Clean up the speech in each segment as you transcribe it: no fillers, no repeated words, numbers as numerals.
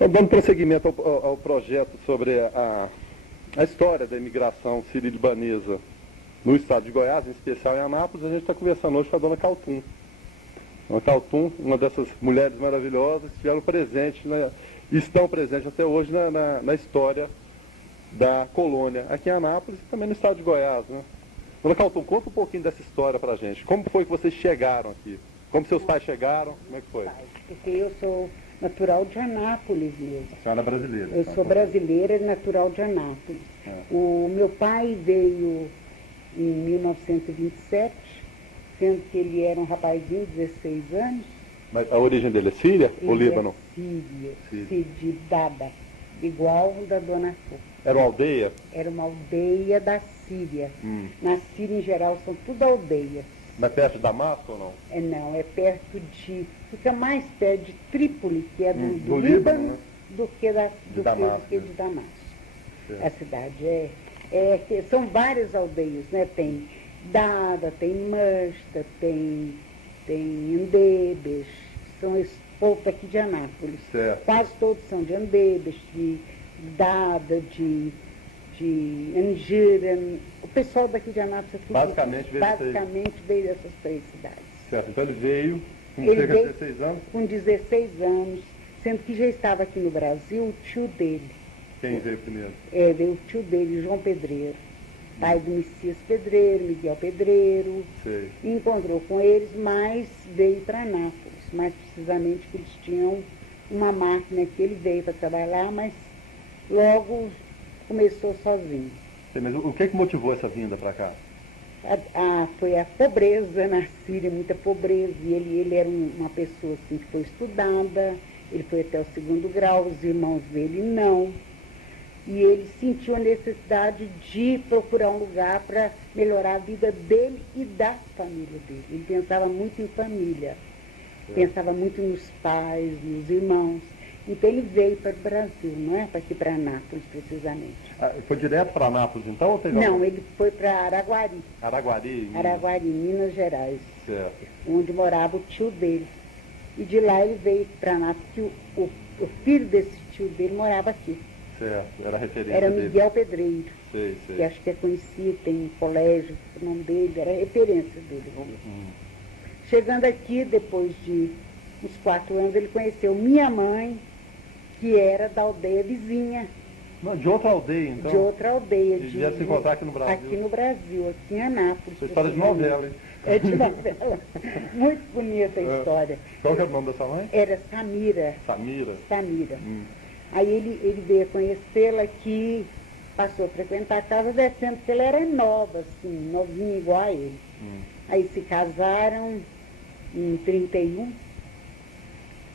Então, dando prosseguimento ao projeto sobre a história da imigração sírio-libanesa no estado de Goiás, em especial em Anápolis, a gente está conversando hoje com a dona Kaltum. Dona Kaltum, uma dessas mulheres maravilhosas que estiveram presentes, estão presentes até hoje na história da colônia aqui em Anápolis e também no estado de Goiás, né? Dona Kaltum, conta um pouquinho dessa história para a gente. Como foi que vocês chegaram aqui? Como seus pais chegaram? Como é que foi? Porque eu sou natural de Anápolis mesmo. A senhora é brasileira? Eu sou brasileira e natural de Anápolis. O meu pai veio em 1927, sendo que ele era um rapazinho de 16 anos. Mas a origem dele é Síria ou Líbano? Síria de Dada, igual da Dona Fô. Era uma aldeia? Era uma aldeia da Síria. Na Síria, em geral, são tudo aldeias. Mas perto de Damasco ou não? Não, é perto de... Fica mais perto de Trípoli, que é do Líbano, né? do que de Damasco. Certo. A cidade são várias aldeias, né? Tem Dada, tem Masta, tem Andebes, são esses povos aqui de Anápolis. Certo. Quase todos são de Andebes, de Dada, de Angira. O pessoal daqui de Anápolis aqui basicamente veio dessas três cidades. Certo, então ele veio com cerca de 16 anos? Com 16 anos, sendo que já estava aqui no Brasil o tio dele. Quem veio primeiro? Veio o tio dele, João Pedreiro, pai do Messias Pedreiro, Miguel Pedreiro. Sei. Encontrou com eles, mas veio para Anápolis, mais precisamente que eles tinham uma máquina que ele veio para trabalhar, mas logo começou sozinho. Sei, mas o que motivou essa vinda para cá? Foi a pobreza na Síria, muita pobreza, e ele era uma pessoa assim, que foi estudada, ele foi até o 2º grau, os irmãos dele não, e ele sentiu a necessidade de procurar um lugar para melhorar a vida dele e da família dele. Ele pensava muito em família, pensava muito nos pais, nos irmãos. Então ele veio para o Brasil, não é? Para aqui para Anápolis, precisamente. Foi direto para Anápolis, então? Ou teve não, ele foi para Araguari. Araguari? Araguari, Minas Gerais. Certo. Onde morava o tio dele. E de lá ele veio para Anápolis, que o filho desse tio dele morava aqui. Certo, era a referência era dele. Miguel Pedreiro. Sei. Que acho que é conhecido, tem um colégio, o nome dele, era a referência dele. Chegando aqui, depois de uns 4 anos, ele conheceu minha mãe, que era da aldeia vizinha. Não, de outra aldeia, então? De outra aldeia. E vieram se encontrar aqui no Brasil? Aqui no Brasil, aqui em Anápolis. Isso é história de novela, hein? É de novela. Muito bonita a história. Qual que era o nome da sua mãe? Era Samira. Samira? Aí ele veio conhecê-la aqui, passou a frequentar a casa descendo, porque ela era nova, assim, novinha igual a ele. Aí se casaram em 31,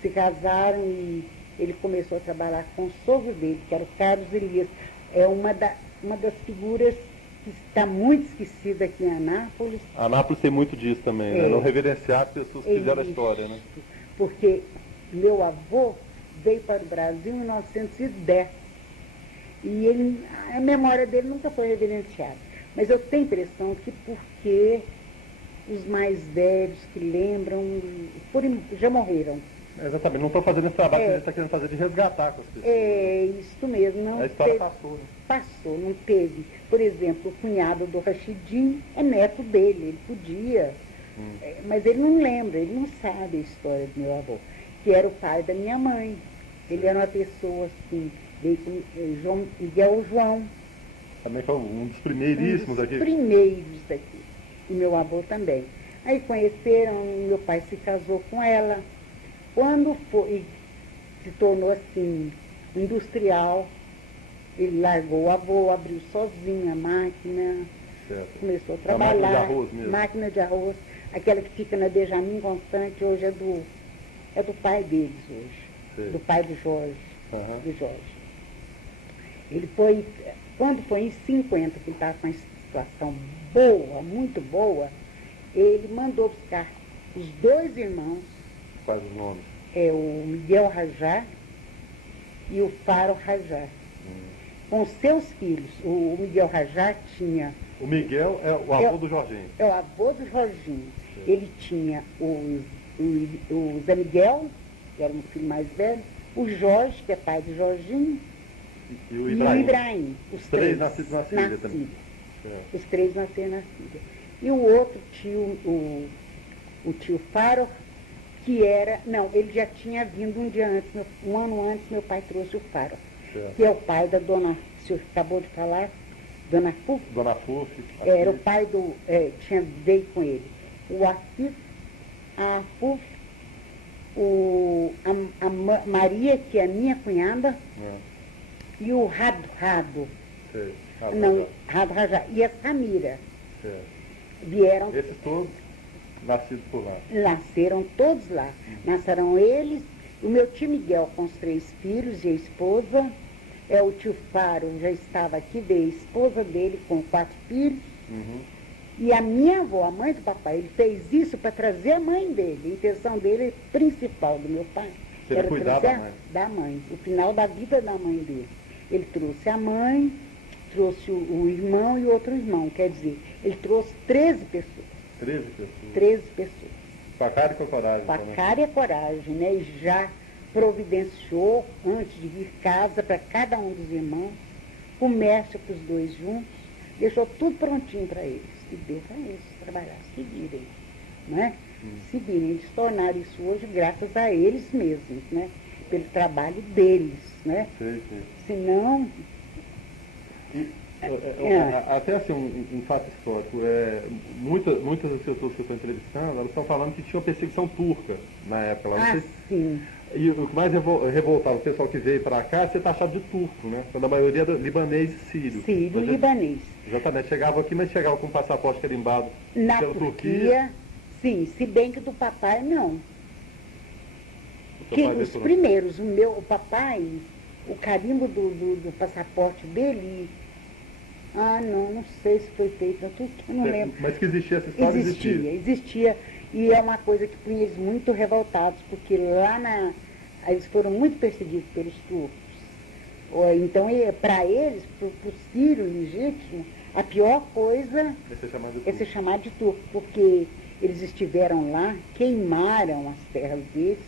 se casaram e ele começou a trabalhar com o sogro dele, que era o Carlos Elias. É uma das figuras que está muito esquecida aqui em Anápolis. Anápolis tem muito disso também, né? Não reverenciar as pessoas que fizeram a história, né? Porque meu avô veio para o Brasil em 1910. E a memória dele nunca foi reverenciada. Mas eu tenho a impressão que porque os mais velhos que lembram já morreram. Exatamente, não estou fazendo esse trabalho que a gente está querendo fazer de resgatar com as pessoas. É isso mesmo. Não a história teve, passou, né? Passou, não teve. Por exemplo, o cunhado do Rachidinho é neto dele, ele podia, mas ele não lembra, ele não sabe a história do meu avô, que era o pai da minha mãe. Ele era uma pessoa assim, veio com Miguel João. Também foi um dos primeiríssimos aqui. Um dos primeiros daqui. E meu avô também. Aí conheceram, meu pai se casou com ela. Quando se tornou assim, industrial, ele largou o avô, abriu sozinho a máquina, começou a trabalhar. A máquina de arroz mesmo? Máquina de arroz, aquela que fica na Benjamin Constante, hoje é do pai deles hoje, do pai do Jorge. Do Jorge. Ele foi, quando foi em 50, que ele estava com uma situação boa, muito boa, ele mandou buscar os 2 irmãos. Quais os nomes? O Miguel Rajá e o Faro Rajá. Com seus filhos. O Miguel Rajá tinha... O Miguel é o avô do Jorginho. É o avô do Jorginho. Ele tinha o Zé Miguel, que era um filho mais velho, o Jorge, que é pai do Jorginho, E o e Ibrahim. o Ibrahim. Os Três três nascidos na Síria também. Síria. É. Os três nasceram na Síria. E o outro tio, o tio Faro, que era... Não, ele já tinha vindo um dia antes, um ano antes, meu pai trouxe o Faro, Certo. que é o pai da dona, o senhor acabou de falar, dona Fuf. Dona Fuf. Era o pai do... veio com ele. O Afif, a Fuf, Maria, que é a minha cunhada, e o Rado. Sei. Não, Rado Rajá. E a Samira. Certo. Vieram, Esses todos nascidos por lá. nasceram todos lá. Nasceram eles, o meu tio Miguel com os 3 filhos e a esposa. O tio Faro já estava aqui, veio a esposa dele com 4 filhos. Uhum. E a minha avó, a mãe do papai, ele fez isso para trazer a mãe dele. A intenção dele principal do meu pai Ele era cuidava trazer da mãe, o final da vida da mãe dele. Ele trouxe a mãe, trouxe o irmão e o outro irmão. Quer dizer, ele trouxe 13 pessoas. 13 pessoas. 13 pessoas. Com a cara e com a coragem. Com a então, né? cara e a coragem, né? E já providenciou, antes de vir, casa para cada um dos irmãos, comércio para os 2 juntos, deixou tudo prontinho para eles. E deu para eles trabalhar, seguirem, né? Seguirem, eles tornaram isso hoje graças a eles mesmos, né? Pelo trabalho deles, né? Sei, sei. Senão... Até assim, um fato histórico. Muitas das pessoas que eu estou entrevistando, elas estão falando que tinha uma perseguição turca na época. Lá, não sei- sim. E o que mais revoltava o pessoal que veio para cá é ser taxado de turco, né? Quando a maioria era libanês e sírio. Sírio e libanês. Exatamente. Chegava aqui, mas chegava com passaporte carimbado Na pela Turquia, sim, se bem que do papai não. O Que papai os veio por- primeiros, o papai, o carimbo do passaporte dele, não sei se foi feito na Turquia, não lembro. Mas que existia essa história, Existia, e é uma coisa que punha eles muito revoltados, porque eles foram muito perseguidos pelos turcos. Então, para eles, para o sírio legítimo, a pior coisa é ser chamado de turco, porque eles estiveram lá, queimaram as terras deles,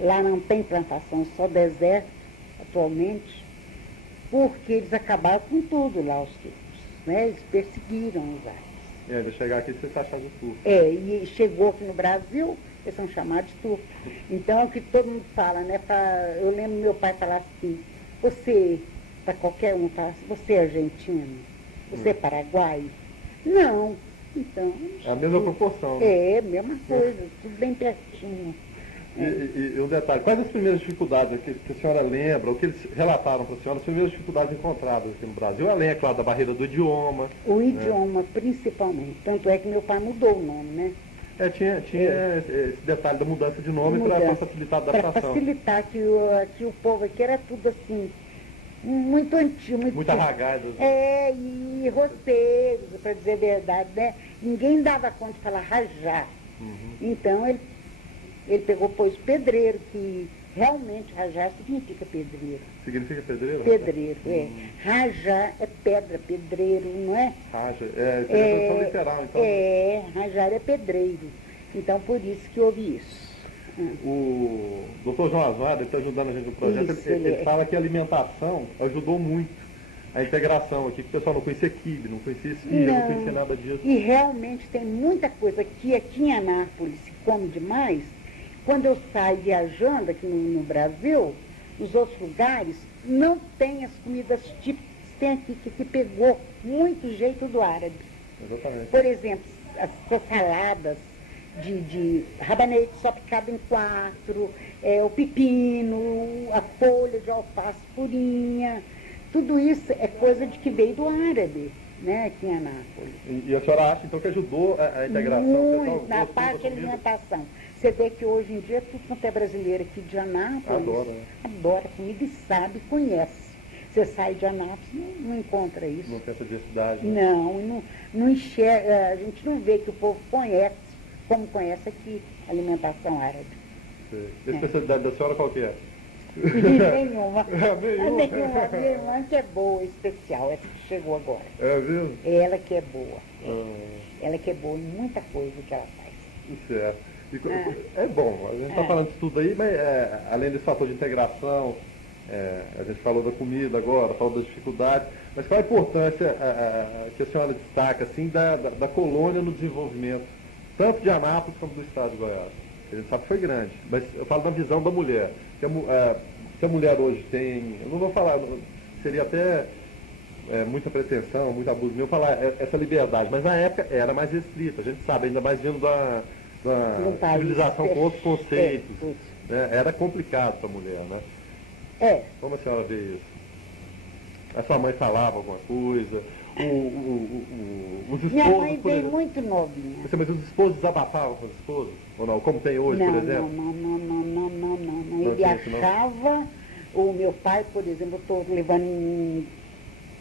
lá não tem plantação, só deserto atualmente, porque eles acabaram com tudo lá, os turcos, né? Eles perseguiram os árabes. Vai chegar aqui e ser taxado de turco. E chegou aqui no Brasil, eles são chamados de turco. Então, é o que todo mundo fala, né? Eu lembro meu pai falar assim, para qualquer um, falar assim, você é argentino? Você é paraguaio? Não. Então... É a mesma proporção, né? Mesma coisa, tudo bem pertinho. E um detalhe, quais as primeiras dificuldades que a senhora lembra, ou que eles relataram para a senhora, as primeiras dificuldades encontradas aqui no Brasil, além, é claro, da barreira do idioma? O idioma, principalmente. Tanto é que meu pai mudou o nome, né? Tinha esse detalhe da mudança de nome para facilitar a adaptação. Para facilitar que o povo aqui era tudo assim, muito antigo. Muito arragado. E roteiros, para dizer a verdade, né? Ninguém dava conta de falar rajar. Então ele pôs pedreiro, que realmente rajar significa pedreiro. Significa pedreiro? Pedreiro, Rajar é pedra, pedreiro, não é? Raja, isso é tradução literal, então. Rajar é pedreiro. Então, por isso que houve isso. O doutor João Asmar, ele está ajudando a gente no projeto, Isso, ele fala que a alimentação ajudou muito a integração aqui, que o pessoal não conhecia quibe, não conhecia esfirra, não conhecia nada disso. E realmente tem muita coisa que aqui em Anápolis se come demais. Quando eu saio viajando aqui no Brasil, nos outros lugares, não tem as comidas típicas que tem aqui, que pegou muito jeito do árabe. Exatamente. Por exemplo, as saladas de rabanete só picado em 4, o pepino, a folha de alface purinha, tudo isso é coisa de que veio do árabe, né, aqui em Anápolis. E a senhora acha, então, que ajudou a integração? Muito, na parte de alimentação. Você vê que hoje em dia tudo quanto é brasileiro aqui de Anápolis Adora, né? Adora comida e sabe, conhece. Você sai de Anápolis, não encontra isso. Não tem essa diversidade. Né? Não enxerga, a gente não vê que o povo conhece, como conhece aqui, a alimentação árabe. A especialidade da senhora qual que é? Nenhuma. Nenhuma. Minha irmã que é boa, especial, essa que chegou agora. É mesmo? Ela que é boa. Ela que é boa em muita coisa que ela faz. Certo. É bom, a gente está falando disso tudo aí, mas além desse fator de integração, a gente falou da comida agora, falou das dificuldades, mas qual a importância que a senhora destaca assim, da colônia no desenvolvimento, tanto de Anápolis como do estado de Goiás? A gente sabe que foi grande, mas eu falo da visão da mulher. Se a mulher hoje tem, eu não vou falar, seria até muita pretensão, muito abuso meu falar essa liberdade, mas na época era mais restrita, a gente sabe, ainda mais vindo da civilização com outros conceitos, né? Era complicado para a mulher, né? Como a senhora vê isso? A sua mãe falava alguma coisa? Os esposos, Minha mãe veio muito novinha. Mas os esposos desabafavam com os esposos? Ou não? Como tem hoje, por exemplo? Não. Ele achava, o meu pai, por exemplo, eu estou levando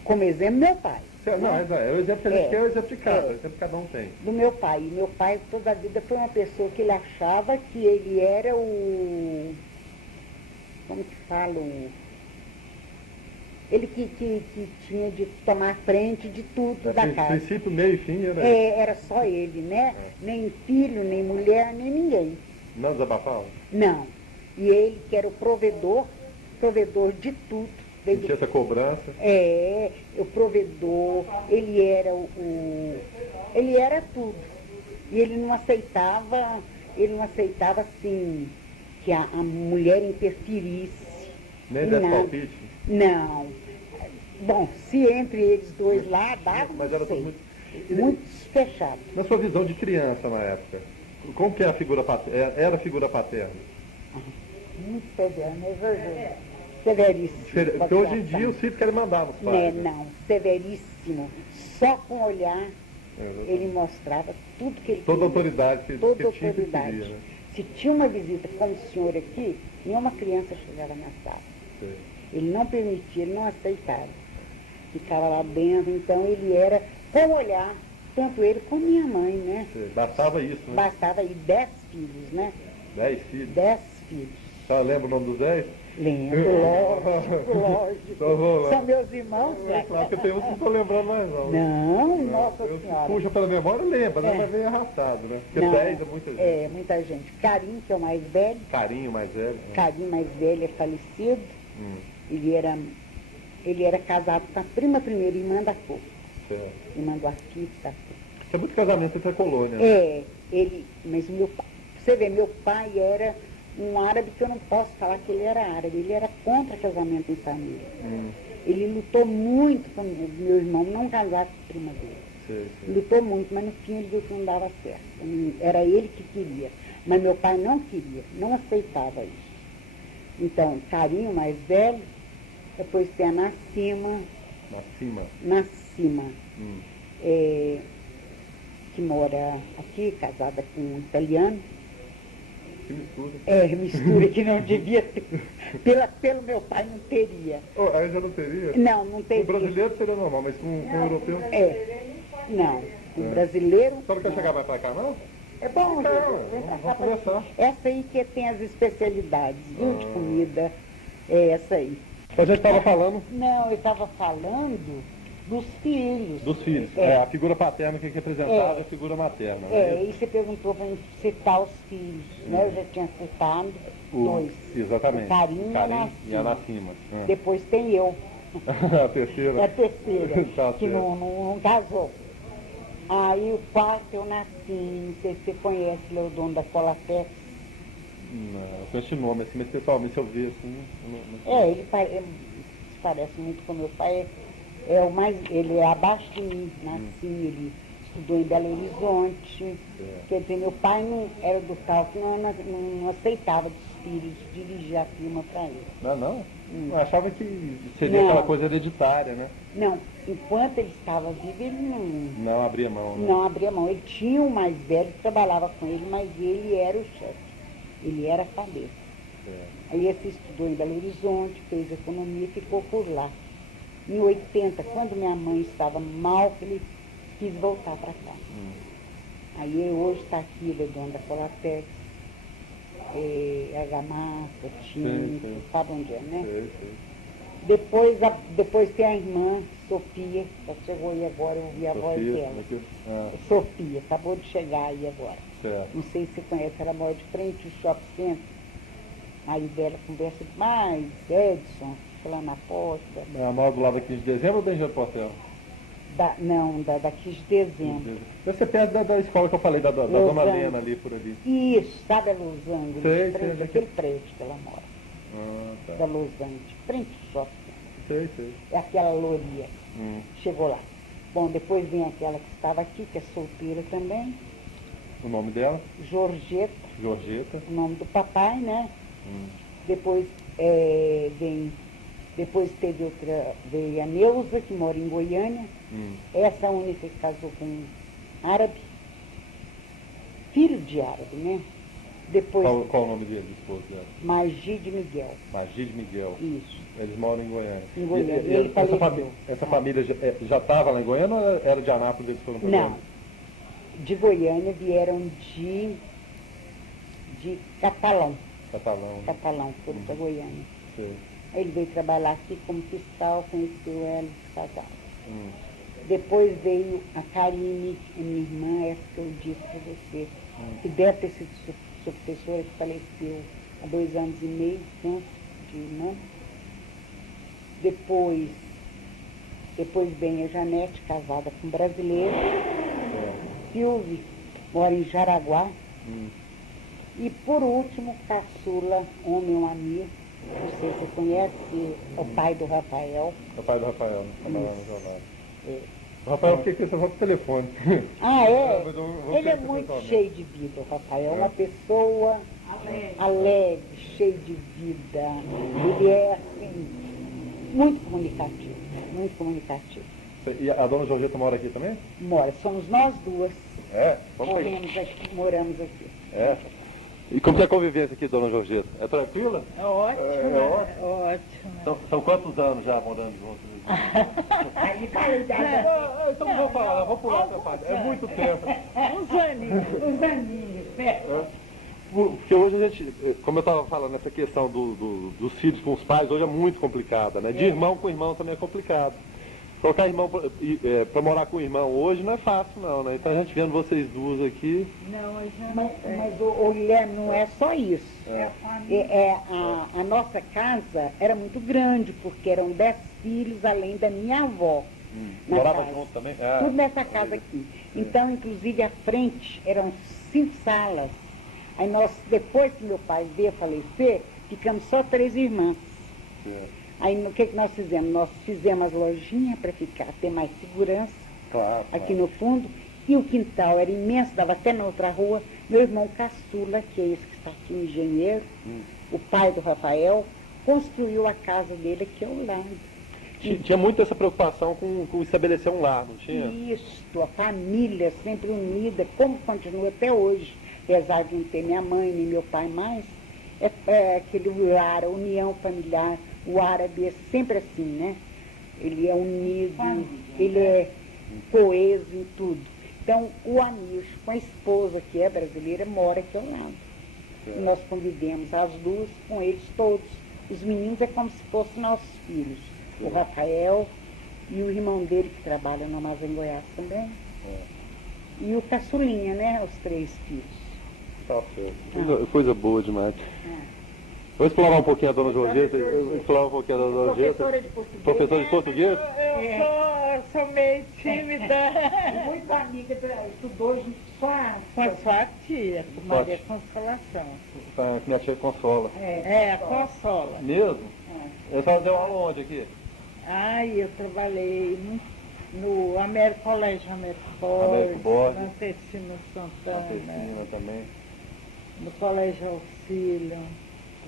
como exemplo meu pai. Não, é o exemplo que a gente quer, é o exemplo de cada, o exemplo que cada um tem. Do meu pai. E meu pai toda a vida foi uma pessoa que ele achava que ele era o... Como que fala? Ele que tinha de tomar frente de tudo da casa. Princípio, meio e fim era era só ele, né? Nem filho, nem mulher, nem ninguém. Não desabafava? Não. E ele que era o provedor de tudo. Não tinha essa cobrança? O provedor, ele era tudo. E ele não aceitava assim, que a mulher interferisse. Nem desse palpite? Não. Bom, se entre eles dois lá, dava, mas não sei. Muito fechado. Na sua visão de criança na época, como que é a figura paterna? Era a figura paterna? Muito severo, severíssimo. Porque hoje em dia os filhos querem mandar nos pais. Não, severíssimo. Só com o olhar ele mostrava tudo que ele queria. Toda autoridade que Toda tinha autoridade. queria, né? Se tinha uma visita como o senhor aqui, nenhuma criança chegava na sala. Sim. Ele não permitia, ele não aceitava. Ficava lá dentro, então ele era com o olhar, tanto ele como minha mãe, né? Sim. Bastava isso, né? Bastava aí 10 filhos, né? 10 filhos? 10 filhos. A senhora lembra o nome dos 10? Lembro, lógico. Então, são meus irmãos, né? Claro que tem uns que não estou lembrando mais não. Não, nossa senhora. Puxa pela memória, lembra, né? Mas meio arrastado, né? Porque 10 é muita gente. Muita gente. Carinho, que é o mais velho. Carinho mais velho. Carinho mais velho é falecido. Ele era casado com a prima primeira irmã da cor. Certo. Irmã do Arquivo da cor. Isso é muito casamento entre a colônia. Né? Mas você vê, meu pai era um árabe que eu não posso falar que ele era árabe, ele era contra casamento em família. Ele lutou muito com meu irmão não casar com a prima dele. Sim. Lutou muito, mas no fim ele viu que não dava certo. Era ele que queria. Mas meu pai não queria, não aceitava isso. Então, Carinho mais velho, depois tem a Nacima. Nacima. Que mora aqui, casada com um italiano. Que mistura. Mistura que não devia ter. Pelo meu pai não teria. Aí já não teria? Não teria. O brasileiro seria normal, mas com o europeu? Não. O brasileiro. Só não quer chegar mais pra cá, não? É bom, vamos conversar. Essa aí que tem as especialidades, viu, de comida. É essa aí. A gente estava falando? Não, eu estava falando dos filhos. Dos filhos. A figura paterna que representava a figura materna. E você perguntou para mim citar os filhos, né? Eu já tinha citado dois. Exatamente. O Carinho e a Nacima. Depois tem eu. A terceira? É a terceira, que não casou. Aí o quarto eu nasci, não sei se você conhece, ele é o dono da Colatex. Não, eu conheço o nome, assim, mas pessoalmente se eu ver assim... Ele parece muito com meu pai. Ele é abaixo de mim, nasci, ele estudou em Belo Horizonte. Quer dizer, meu pai não era do cálculo, não aceitava dos filhos dirigir a firma para ele. Não? Eu achava que seria aquela coisa hereditária, né? Não, enquanto ele estava vivo, ele não abria mão, né? Não abria mão. Ele tinha um mais velho que trabalhava com ele, mas ele era o chefe. Ele era a cabeça. Aí ele estudou em Belo Horizonte, fez economia e ficou por lá. Em 80, quando minha mãe estava mal, ele quis voltar para cá. Aí ele hoje está aqui, ele é dono da Colatex, Argamassa, Tinta, sabe onde é, né? Depois tem a irmã, Sofia, que chegou aí agora, eu ouvi a voz dela. Sofia, acabou de chegar aí agora. Certo. Não sei se você conhece, ela mora de frente ao shopping center. Aí dela conversa demais, Edson, lá na porta. É a mora do lado aqui de dezembro ou da Engenho Portela? Daqui de dezembro. Deve ser perto da escola que eu falei, da Dona Lena ali, por ali. Isso, sabe a Losango? Sei, aquele prédio que ela mora. Tá. Da Losango, de frente ao shopping. Sei. É aquela louria. Chegou lá. Bom, depois vem aquela que estava aqui, que é solteira também. O nome dela? Georgeta. O nome do papai, né? Depois depois teve outra, veio a Neuza, que mora em Goiânia. Essa única que casou com um árabe. Filho de árabe, né? Depois, qual o nome dele, do esposo dela? Magide Miguel. Magide Miguel. Isso. Eles moram em Goiânia. Em Goiânia. Essa família já estava lá em Goiânia ou era de Anápolis eles foram para Goiânia? Não. De Goiânia vieram de Catalão. Catalão, foram para Goiânia. Sim. Aí ele veio trabalhar aqui como fiscal, conheceu ela e se casaram. Depois veio a Karine, minha irmã, essa que eu disse para você, que deve ter sido sua professora, que faleceu há 2 anos e meio, câncer de irmã. Depois vem a Janete, casada com um brasileiro. Silvio, mora em Jaraguá. E por último, caçula, homem, um amigo, não sei se você conhece, o pai do Rafael. É o pai do Rafael, né? Trabalha no jornal. O Rafael, por que você só pro telefone? Ah, é? Ele é muito cheio de vida, o Rafael. É uma pessoa alegre, cheio de vida. Ele é, assim, muito comunicativo, muito comunicativo. E a dona Georgeta mora aqui também? Mora, somos nós duas. Moramos aqui. É? E como que é a convivência aqui, dona Georgeta? É tranquila? É ótimo. Ótimo. São quantos anos já morando juntos? Aí fala, Então não vou falar, vou pular essa parte. É muito tempo. Uns aninhos, Porque hoje a gente, como eu estava falando, essa questão dos filhos com os pais, hoje é muito complicada, né? De irmão com irmão também é complicado. Colocar irmão para morar com o irmão hoje não é fácil não, né? Então a gente vendo vocês duas aqui... Mas o Guilherme, não é só isso. A nossa casa era muito grande, porque eram 10 filhos, além da minha avó. Morava junto também? Tudo nessa casa aqui. Então, inclusive, à frente eram 5 salas. Aí nós, depois que meu pai veio a falecer, ficamos só 3 irmãs. Aí o que nós fizemos? Nós fizemos as lojinhas para ter mais segurança aqui no fundo. E o quintal era imenso, dava até na outra rua. Meu irmão caçula, que é esse que está aqui, um engenheiro, o pai do Rafael, construiu a casa dele aqui ao lado. Tinha muito essa preocupação com estabelecer um lar, não tinha? Isso, a família sempre unida, como continua até hoje. Apesar de não ter minha mãe nem meu pai mais, é aquele lar, a união familiar. O árabe é sempre assim, né? Ele é unido, ele é coeso em tudo. Então, o Anil, com a esposa que é brasileira, mora aqui ao lado. E nós convivemos as duas com eles todos. Os meninos é como se fossem nossos filhos. O Rafael e o irmão dele, que trabalha no Armazém Goiás também. E o caçulinha, né? Os 3 filhos. Tá certo. Coisa boa demais. Vou explorar um pouquinho a dona Georgeta. Professora de português. Professora de português? Eu sou meio tímida. Muito amiga, estudou junto com Com a sua tia, Maria Consolação. Minha tia Consola. A Consola. Mesmo? Eu só deu aula onde aqui? Eu trabalhei no Colégio Américo Borges, na Tecina Santana, também. no Colégio Auxílio,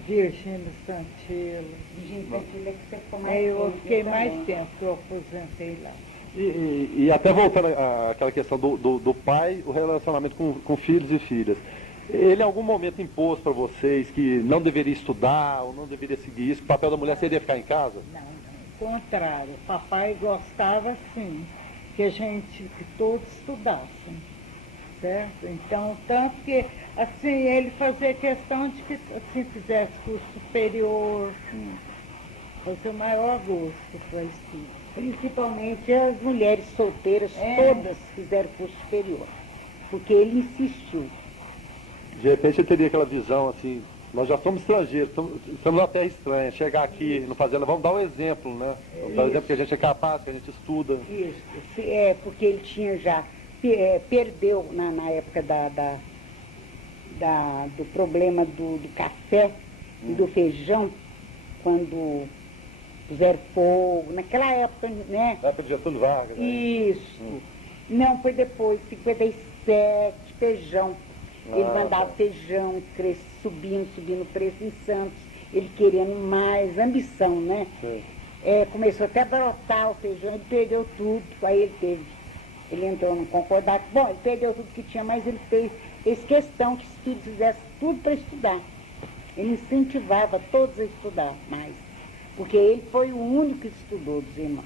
Virgínia Santilo. É que você ficou mais Eu tempo, fiquei eu mais também. tempo, eu aposentei lá. E até voltando àquela questão do pai, o relacionamento com filhos e filhas. Ele em algum momento impôs para vocês que não deveria estudar ou não deveria seguir isso, que o papel da mulher seria ficar em casa? Não, ao contrário, o papai gostava assim, que todos estudassem, certo? Então, tanto que, assim, ele fazia questão de que, assim, fizesse curso superior, foi o seu maior gosto para estudo. Principalmente as mulheres solteiras, todas fizeram curso superior, porque ele insistiu. De repente eu teria aquela visão assim, nós já somos estrangeiros, estamos numa terra estranha, chegar aqui no fazenda, vamos dar um exemplo, né? Vamos dar um exemplo que a gente é capaz, que a gente estuda. Isso, porque ele tinha já, perdeu na época do problema do café e do feijão, quando puseram fogo, naquela época, né? Na época de Getúlio Vargas. Né? Isso. Não, foi depois, 57, feijão. Ele mandava feijão, subindo o preço em Santos, ele querendo mais, ambição, né? Sim. Começou até a brotar o feijão, ele perdeu tudo, aí ele entrou no concordado, bom, ele perdeu tudo que tinha, mas ele fez questão que os filhos fizessem tudo para estudar. Ele incentivava todos a estudar mais, porque ele foi o único que estudou dos irmãos.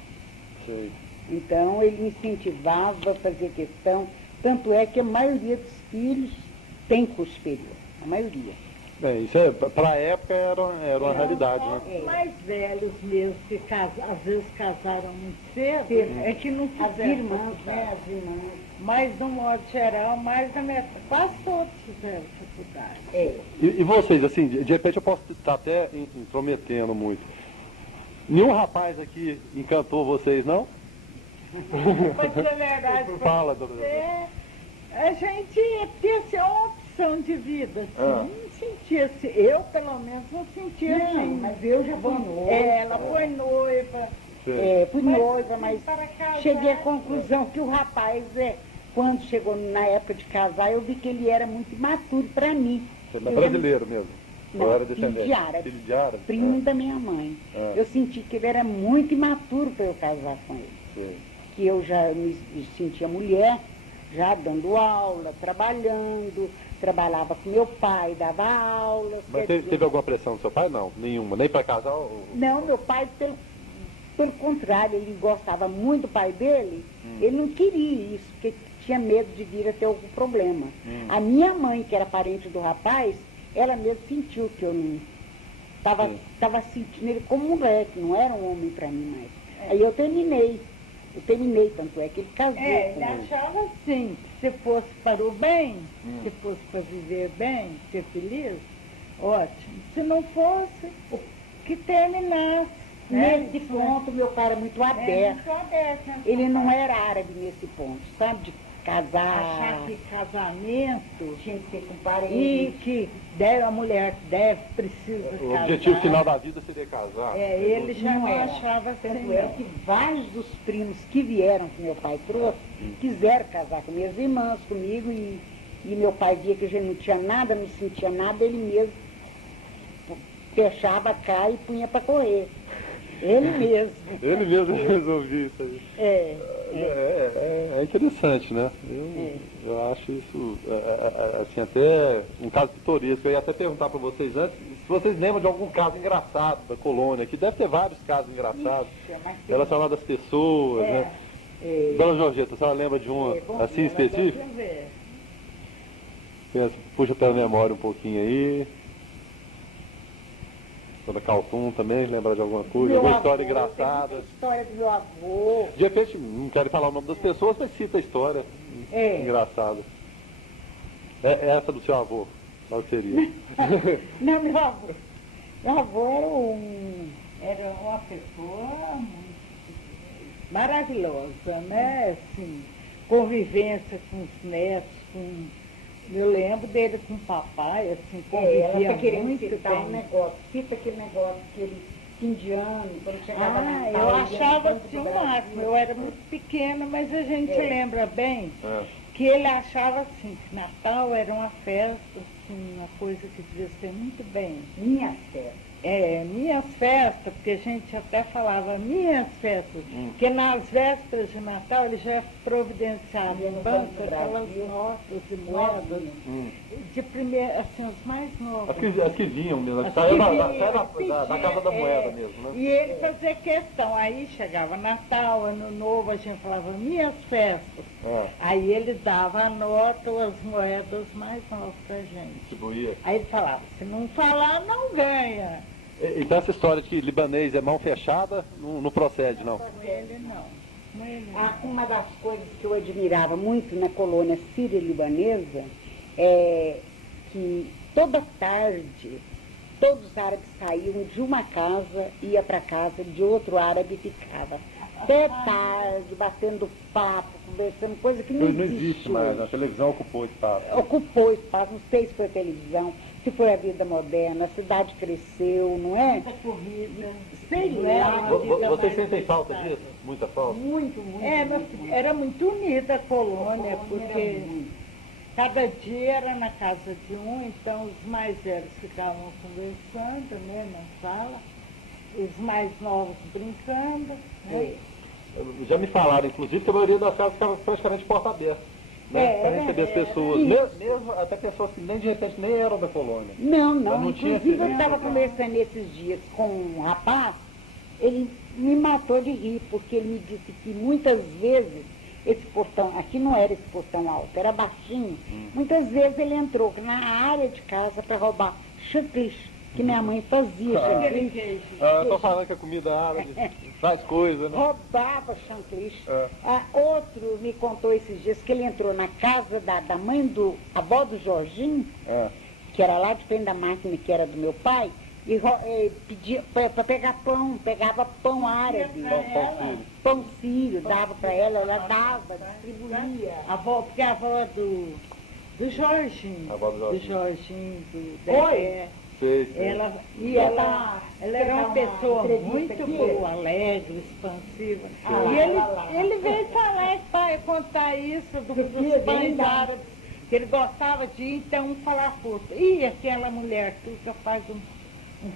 Sim. Então ele incentivava a fazer questão, tanto é que a maioria dos filhos tem curso superior, a maioria. Bem, isso para a época era uma realidade, né? Os mais velhos mesmo, que às vezes casaram muito cedo, é que não fizeram. As irmãs, né? As irmãs. Mas, de um modo geral, mais da metade, quase todos fizeram faculdade. E vocês, assim, de repente eu posso estar até intrometendo muito. Nenhum rapaz aqui encantou vocês, não? Pra dizer a verdade, Fala, dona. a gente tinha assim, uma opção de vida, assim, não sentia assim, eu pelo menos não sentia assim. Mas eu já fui noiva. Ela foi noiva. Fui noiva, mas para casar, cheguei à conclusão que o rapaz, quando chegou na época de casar, eu vi que ele era muito imaturo para mim. Você é brasileiro mesmo? Não, Ou era filho descendente? de árabe. Filho de árabe? Primo da minha mãe. Eu senti que ele era muito imaturo para eu casar com ele. Sim. Que eu já me sentia mulher, já dando aula, trabalhava com meu pai, dava aula. Mas teve alguma pressão do seu pai? Não, nenhuma. Nem para casar? Não, meu pai, pelo contrário, ele gostava muito do pai dele, ele não queria isso, porque tinha medo de vir a ter algum problema. A minha mãe, que era parente do rapaz, ela mesmo sentiu que eu não estava sentindo ele como um moleque, não era um homem para mim mais. Aí eu terminei, tanto é que ele casou. Ele achava assim, se fosse para o bem, se fosse para viver bem, ser feliz, ótimo. Se não fosse, que terminasse. Nesse ponto, meu pai era muito aberto. Né? Ele não era árabe nesse ponto, sabe? De casar. Achar que casamento Tinha que ser com parente. e que a mulher precisa O casar. objetivo final da vida seria casar. Ele já não era. achava assim. Tanto é que vários dos primos que vieram que meu pai trouxe quiseram casar com minhas irmãs, comigo, e meu pai via que a gente não tinha nada, não sentia nada, ele mesmo fechava cá e punha para correr. Ele mesmo. Ele mesmo resolveu isso aí. É interessante, né? Eu acho isso, assim, até um caso pitoresco. Eu ia até perguntar para vocês antes, se vocês lembram de algum caso engraçado da colônia, que deve ter vários casos engraçados, relacionados às pessoas, né? Dona Georgeta, a senhora lembra de um assim específico? Puxa pela memória um pouquinho aí. Dona Caltum também, lembra de alguma coisa? Alguma história engraçada? A história do meu avô. De repente, não quero falar o nome das pessoas, mas cita a história engraçada. É essa do seu avô, qual seria? Não, meu avô era uma pessoa muito maravilhosa, né? Assim, convivência com os netos, eu lembro dele com o papai, assim, ela convivia tá querendo muito citar um bem. negócio, cita aquele negócio que ele, fim de ano, quando chegava Natal. Eu ele ia achava no assim Banco o do máximo, Brasil. eu era muito pequena, mas a gente lembra bem É. que ele achava assim, que Natal era uma festa, assim, uma coisa que devia ser muito bem. Minhas festas. Minhas festas, porque a gente até falava minhas festas, porque nas vésperas de Natal ele já providenciava em banco aquelas notas e moedas de primeira, assim, os mais novos. As que vinham mesmo, As saiu que da vinham, Casa da Moeda mesmo, né? E ele fazia questão, aí chegava Natal, Ano Novo, a gente falava minhas festas. Aí ele dava a nota ou as moedas mais novas pra gente. Distribuía. Aí ele falava, se não falar, não ganha. Então essa história de que libanês é mão fechada não procede, não? Com ele não. Com ele não. Uma das coisas que eu admirava muito na colônia síria-libanesa é que toda tarde todos os árabes saíam de uma casa, ia para a casa de outro árabe e ficava até tarde, batendo papo, conversando, coisa que não existe mais, hoje. a televisão ocupou espaço. Ocupou espaço, não sei se foi a televisão, se foi a vida moderna, a cidade cresceu, não é? Muita corrida. Sei Não é lá. uma vida Vocês mais sentem falta agitada. disso? Muita falta? Muito, muito. É, muito. era muito unida a colônia, porque Era muito. cada dia era na casa de um, então os mais velhos ficavam conversando, né, na sala, os mais novos brincando, né? Já me falaram, inclusive, que a maioria das casas ficava praticamente porta aberta. Né? Para receber as pessoas. Mesmo até pessoas que nem de repente nem eram da colônia. Não, Mas não. não tinha Inclusive, eu esse- estava conversando esses dias com um rapaz, ele me matou de rir, porque ele me disse que muitas vezes esse portão, aqui não era esse portão alto, era baixinho, muitas vezes ele entrou na área de casa para roubar chacris, que minha mãe fazia Aquele chacris. queijo. Tô falando que a comida árabe faz coisa, né? Roubava chantilly. É. Outro me contou esses dias que ele entrou na casa da mãe do avó do Jorginho, É. que era lá de frente da máquina que era do meu pai, e pedia para pegar pão, pegava pão árabe, Pão sírio. pão sírio, dava para ela dava, distribuía. A avó, porque a avó do Jorginho. A avó do Jorginho. Jorginho, do Oi. Dedé. Sei. Ela era uma pessoa muito boa, alegre, expansiva. E ele veio falar, contar isso dos pães árabes, que ele gostava de ir, então falar força. E aquela mulher turca faz um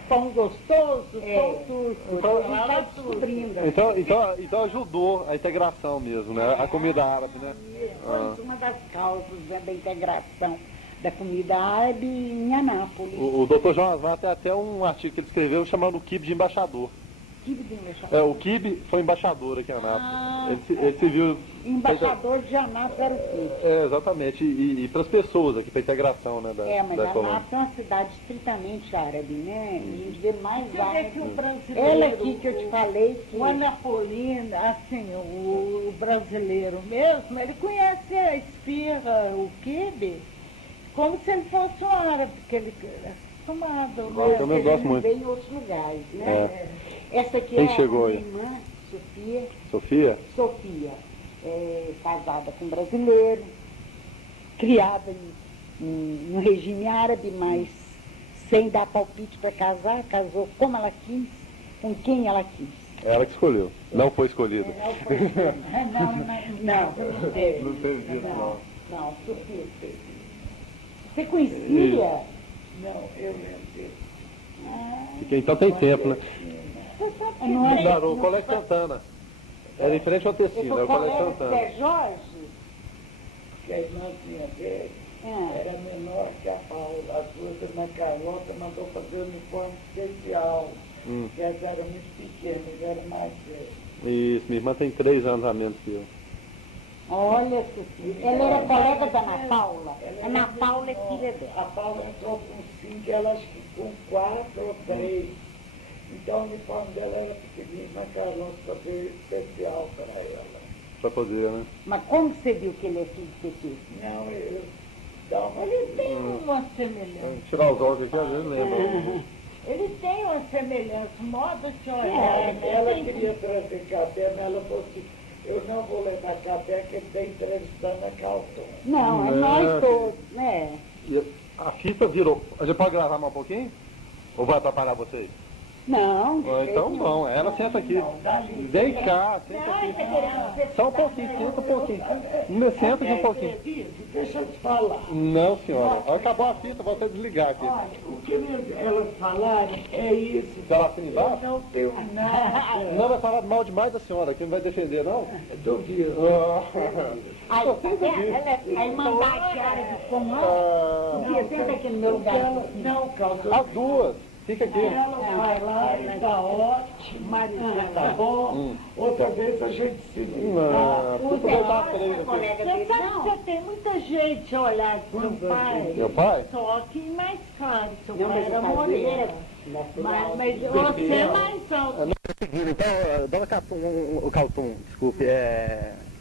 pão gostoso, pão turco. Então, Falava turco. Então ajudou a integração mesmo, né? A comida árabe, né? Foi uma das causas, né, da integração da comida árabe em Anápolis. O Dr. João Asmar tem até um artigo que ele escreveu chamando o quibe de embaixador. Quibe de embaixador. O quibe foi embaixador aqui em Anápolis. Ele se viu... Embaixador de Anápolis era o quibe. Exatamente. E para as pessoas aqui, para a integração, né, Mas da colônia. Anápolis é uma cidade estritamente árabe, né? A gente vê mais Você vê árabe. que o brasileiro, Ela aqui que eu te falei que... o anapolino, assim, o brasileiro mesmo, ele conhece a esfirra, o quibe, como se ele fosse um árabe, porque ele é acostumado, Eu também Ele gosto não muito. vê em outros lugares, né? Essa aqui Quem é chegou a aí? minha irmã, Sofia. Sofia? Sofia, casada com um brasileiro, criada no regime árabe, mas sem dar palpite para casar, casou como ela quis, com quem ela quis. Ela que escolheu. Não foi escolhida. Não teve. Não teve isso, não. Não, Sofia teve. Você conhecia? Não, eu lembro. Então tem tempo, né? Não era Não, o Colégio Santana. Era em frente ao Tecino, é o Colégio Colégio Santana. Zé Jorge? Que a irmãzinha dele Ah. era menor que a Paula. As duas, a Ana Carlota mandou fazer um uniforme especial. Porque elas eram muito pequenas, eram mais velhas. Isso, minha irmã tem 3 anos a menos que eu. Olha, Sofia. Ela era colega da Ana Paula. Ana Paula é filha dela. A Paula entrou com 5, ela acho que com 4 ou 3. Então o uniforme dela era pequenininho, a Carlota fazer especial para ela. Pra poder, né? Mas como você viu que ele é filho do PT? Não, eu dá uma. Ele tem uma semelhança. Tirar os olhos aqui, às vezes lembra. Ele tem uma semelhança, modo de olhar. Ela queria trazer café, mas ela falou assim, eu não vou levar café, que ele está entrevistando a Calton. Não, é nós todos, né? A fita virou. A gente pode gravar mais um pouquinho? Ou vai atrapalhar vocês? Não. Então não, ela senta aqui. Vem cá, senta aqui. Só um pouquinho, senta um pouquinho. Senta aqui um pouquinho. Deixa eu te falar. Não, senhora. Acabou a fita, vou até desligar aqui. Olha, o que elas falaram é isso. Você lá assim Eu embaixo? não tenho nada. Não vai falar mal demais da senhora, que não vai defender, não? Duvido. Aí, a Irmandade Árabe Comum, Sofia, senta aqui no meu lugar. Não, Calton. As duas. Fica aqui. Ela vai lá e tá ótimo, tá bom. Outra vez a gente se liga. Tudo bem, tá três aqui. Colega Você dele, sabe que não. você tem muita gente a olhar pro seu pai. Meu pai? Só que mais claro, seu Não, pai mas era o pai dele moreno. Mas você é mais alto. Então, dona Caltum, desculpe,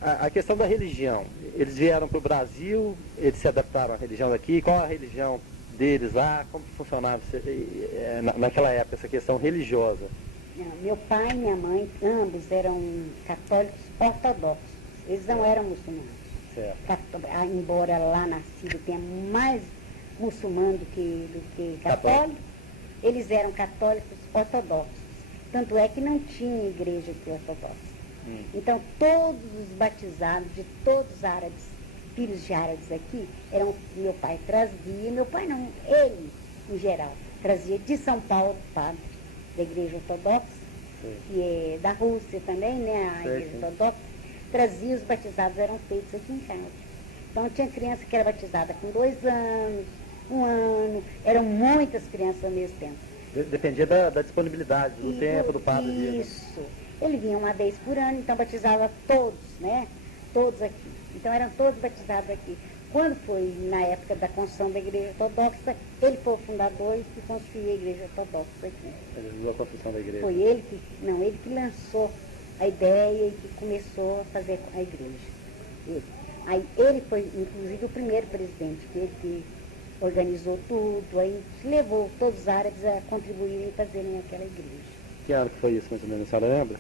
a questão da religião, eles vieram para o Brasil, eles se adaptaram à religião daqui, qual a religião deles lá, como que funcionava naquela época, essa questão religiosa? Não, meu pai e minha mãe, ambos eram católicos ortodoxos, eles não eram muçulmanos. Embora lá na Síria tenha mais muçulmano do que católico, eles eram católicos ortodoxos. Tanto é que não tinha igreja aqui ortodoxa. Então, todos os batizados de todos os árabes, filhos de árabes aqui, meu pai trazia, meu pai não, ele, em geral, trazia de São Paulo, padre da igreja ortodoxa, que é da Rússia também, né, a igreja ortodoxa, trazia, os batizados eram feitos aqui em casa. Então, tinha criança que era batizada com 2 anos, 1 ano, eram muitas crianças ao mesmo tempo. Dependia da disponibilidade, do tempo do padre. Isso. Ele vinha uma vez por ano, então batizava todos, né? Todos aqui. Então eram todos batizados aqui. Quando foi na época da construção da igreja ortodoxa, ele foi o fundador e construiu a igreja ortodoxa aqui. Ele ajudou a construção da igreja. Foi ele que lançou a ideia e que começou a fazer a igreja. Aí ele foi, inclusive, o primeiro presidente, que organizou tudo, aí levou todos os árabes a contribuírem e fazerem aquela igreja. Que ano que foi isso, mais ou menos, a senhora lembra?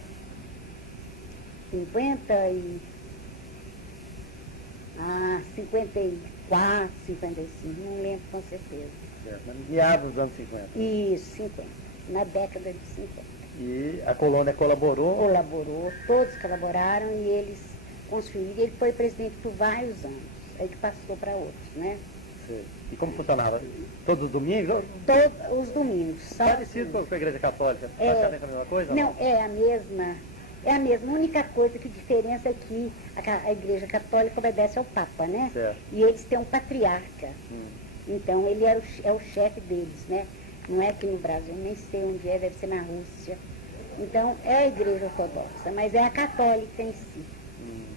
54, 55, não lembro com certeza. Meados dos anos 50. Isso, 50, na década de 50. E a colônia colaborou? Colaborou, todos colaboraram e eles construíram. Ele foi presidente por vários anos, aí que passou para outros, né? Sim. E como funcionava? Todos os domingos? Todos os domingos. Parecido com a igreja católica? Praticamente a mesma coisa? Não, é a mesma. É a mesma. A única coisa que diferença é que a igreja católica obedece ao Papa, né? Certo. E eles têm um patriarca. Então ele é o chefe deles, né? Não é aqui no Brasil, nem sei onde é, deve ser na Rússia. Então é a igreja ortodoxa, mas é a católica em si.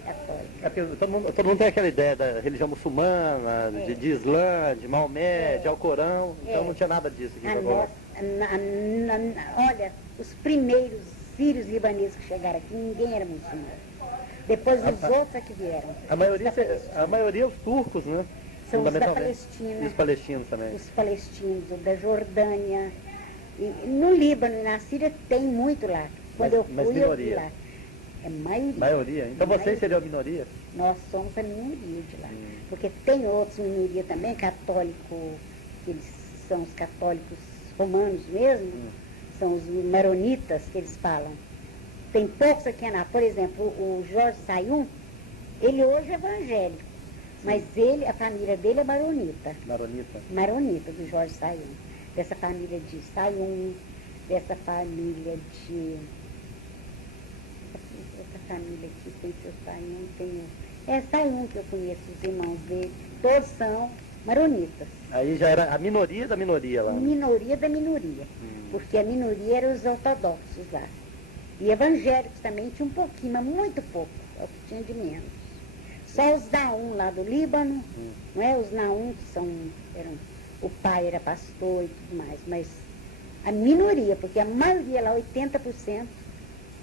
Católica. É porque todo mundo tem aquela ideia da religião muçulmana, de Islã, de Maomé, de Alcorão, então não tinha nada disso aqui agora. Olha, os primeiros sírios libaneses que chegaram aqui, ninguém era muçulmano. Depois os outros é que vieram. A maioria os turcos, né? São os da Palestina. E os palestinos também. Os palestinos, da Jordânia. E no Líbano e na Síria tem muito lá. Quando eu fui, eu vi lá. É maioria. Maioria? Então vocês seriam a minoria? Nós somos a minoria de lá. Porque tem outros minoria também, católico, eles são os católicos romanos mesmo, são os maronitas que eles falam. Tem poucos aqui na, por exemplo, o Jorge Sayum, ele hoje é evangélico, mas a família dele é maronita. Maronita? Maronita, do Jorge Sayum. Dessa família de Sayum, dessa família de... família que tem seu Sayum, tem Sayum que eu conheço, os irmãos dele, todos são maronitas. Aí já era a minoria da minoria lá. Minoria da minoria, porque a minoria eram os ortodoxos lá. E evangélicos também tinha um pouquinho, mas muito pouco, é o que tinha de menos. Só os Naum lá do Líbano, não é? Os Naum que o pai era pastor e tudo mais, mas a minoria, porque a maioria lá, 80%,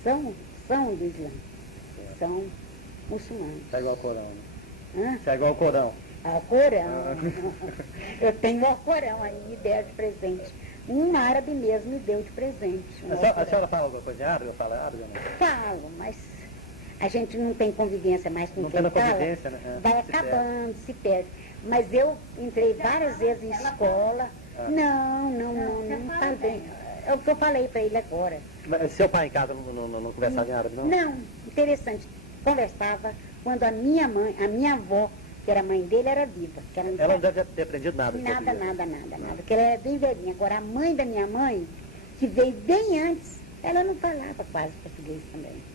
são do Islã. São muçulmanos. Tá igual ao Corão, né? Hã? Tá igual ao Corão. Ao Corão. Eu tenho o Corão aí, me deram de presente. Um árabe mesmo me deu de presente. A senhora fala alguma coisa em árabe? Fala árabe ou não? Falo, mas a gente não tem convivência mais com não quem fala. Convivência, né? Vai acabando, se perde. Mas eu entrei várias vezes em escola. Não falei. É o que eu falei para ele agora. Mas seu pai em casa não conversava em árabe, não? Não, interessante. Conversava quando a minha avó, que era a mãe dele, era viva. Que era ela não deve ter aprendido nada. Nada. Porque ela era bem velhinha. Agora, a mãe da minha mãe, que veio bem antes, ela não falava quase português também.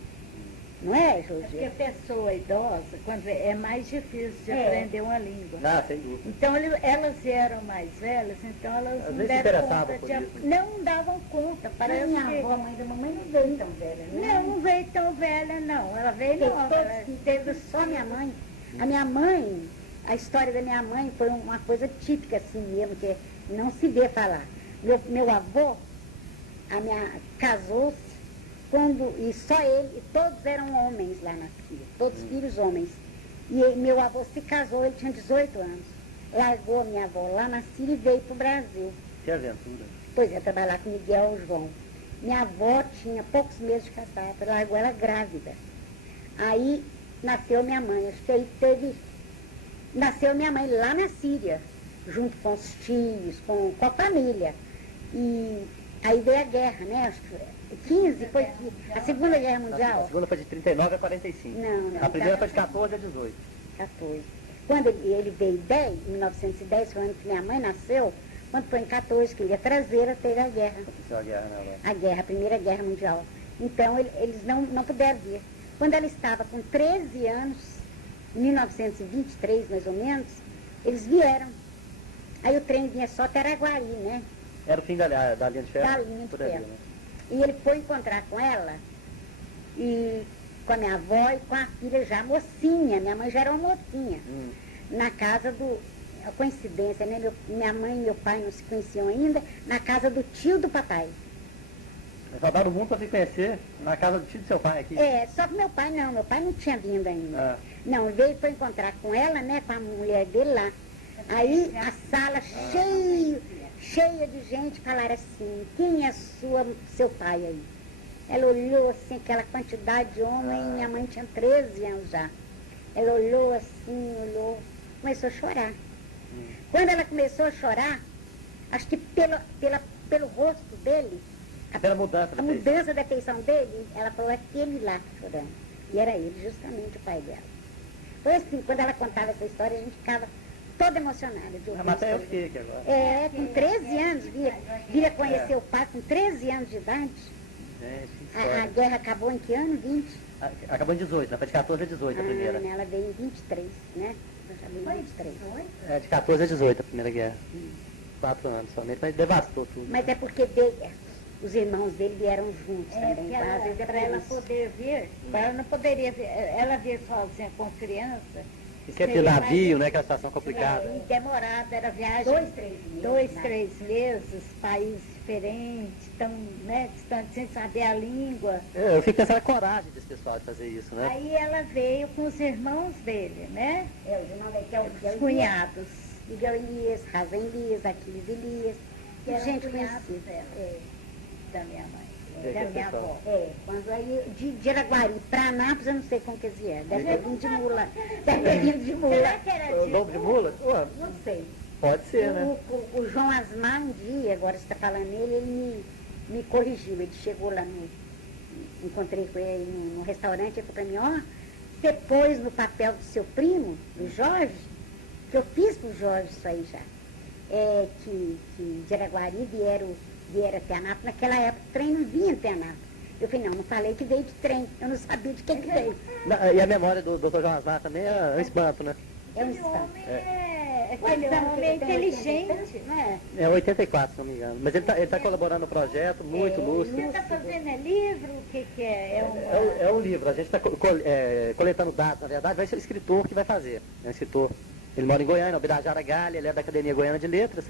Não é, Júlia? Porque a pessoa idosa, quando é mais difícil de aprender uma língua. Sem dúvida. Então, elas eram mais velhas, então elas não deram conta de... Não davam conta. Parece minha que... avó, mãe da mamãe, não veio tão velha, né? Não veio tão velha, não. Ela veio nova. Teve só minha mãe. A minha mãe, a história da minha mãe foi uma coisa típica assim mesmo, que não se vê falar. Meu avô a minha casou-se quando, e só ele, e todos eram homens lá na Síria, todos filhos homens. E meu avô se casou, ele tinha 18 anos. Largou a minha avó lá na Síria e veio para o Brasil. Que aventura. Pois é, trabalhar com Miguel João. Minha avó tinha poucos meses de casada, largou ela grávida. Aí nasceu minha mãe, acho que aí nasceu minha mãe lá na Síria, junto com os tios, com a família. E aí veio a guerra, né? Acho que 15 foi a Segunda Guerra Mundial. A segunda foi de 39 a 45. Não. A primeira foi de 14 a 18. 14. Quando ele veio em 1910, foi o ano que minha mãe nasceu, quando foi em 14, que ele ia trazer, teve a guerra. Aconteceu a guerra, né? A guerra, a Primeira Guerra Mundial. Então, eles não puderam vir. Quando ela estava com 13 anos, em 1923, mais ou menos, eles vieram. Aí o trem vinha só até Araguari, né? Era o fim da linha de ferro? Da linha de Por ali, ferro. né? E ele foi encontrar com ela, e com a minha avó e com a filha já mocinha. Minha mãe já era uma mocinha. Na casa a coincidência, né? Minha mãe e meu pai não se conheciam ainda, na casa do tio do papai. Eles rodaram o mundo para se conhecer na casa do tio do seu pai aqui. Só que meu pai não tinha vindo ainda. Ah. Não, veio para encontrar com ela, né, com a mulher dele lá. Aí a sala cheia de gente, falaram assim, quem é seu pai aí? Ela olhou assim, aquela quantidade de homem, e minha mãe tinha 13 anos já. Ela olhou assim, começou a chorar. Quando ela começou a chorar, acho que pelo rosto dele, Pela mudança a mudança da feição dele, ela falou, aquele lá chorando. E era ele, justamente o pai dela. Foi assim, quando ela contava essa história, a gente ficava toda emocionada de ouvir. Mas até eu fiquei aqui agora. Com 13 anos, via conhecer o pai com 13 anos de idade. Gente, que A história. guerra acabou em que ano? 20? Acabou em 18, né? Foi de 14 a 18 a primeira. Ela veio em 23, né? Ela já veio em 23. É, de 14 a 18 a primeira guerra. 4 anos somente, mas devastou tudo. Mas é porque os irmãos dele vieram juntos também. Então, às vezes é Para ela isso. poder vir, ela não poderia vir, ela vir sozinha com criança. E sempre navio, né? Aquela situação complicada. E demorada, era viagem. 2, 3 meses. 2, 3 meses, país diferente, tão, né, distante, sem saber a língua. Eu fico pensando a coragem desse pessoal de fazer isso, né? Aí ela veio com os irmãos dele, né? Os irmãos dele, que é o Os cunhados. Miguel Elias, Casa Elias, Aquiles Elias. Que eram Gente cunhados conhecida. dela, da minha mãe, É, da que minha pessoal. avó. Quando aí, de Araguari para Anápolis, eu não sei como que eles vieram. Deve ter vindo de mula. Deve ter vindo de mula. Será que era O nome de mula? Ué, Não sei. pode ser, né? O João Asmar, um dia, agora você está falando nele, ele me corrigiu. Ele chegou lá encontrei com ele no restaurante, ele falou para mim, ó, você pôs no papel do seu primo, do Jorge, que eu fiz pro Jorge isso aí já. Que de Araguari vieram até Anápolis. Naquela época o trem não vinha até Anápolis. Eu falei, não falei que veio de trem, eu não sabia de quem que veio. E a memória do Dr. João Asmar também é um espanto, né? É um Aquele espanto. homem aquele homem é inteligente. Não é? É 84, se não me engano. Mas ele tá colaborando no projeto, muito lúcido. Você está fazendo livro? O que é? É um livro, a gente está coletando dados, na verdade, vai ser o escritor que vai fazer. É um escritor. Ele mora em Goiânia, o Birajara Galha, ele é da Academia Goiana de Letras.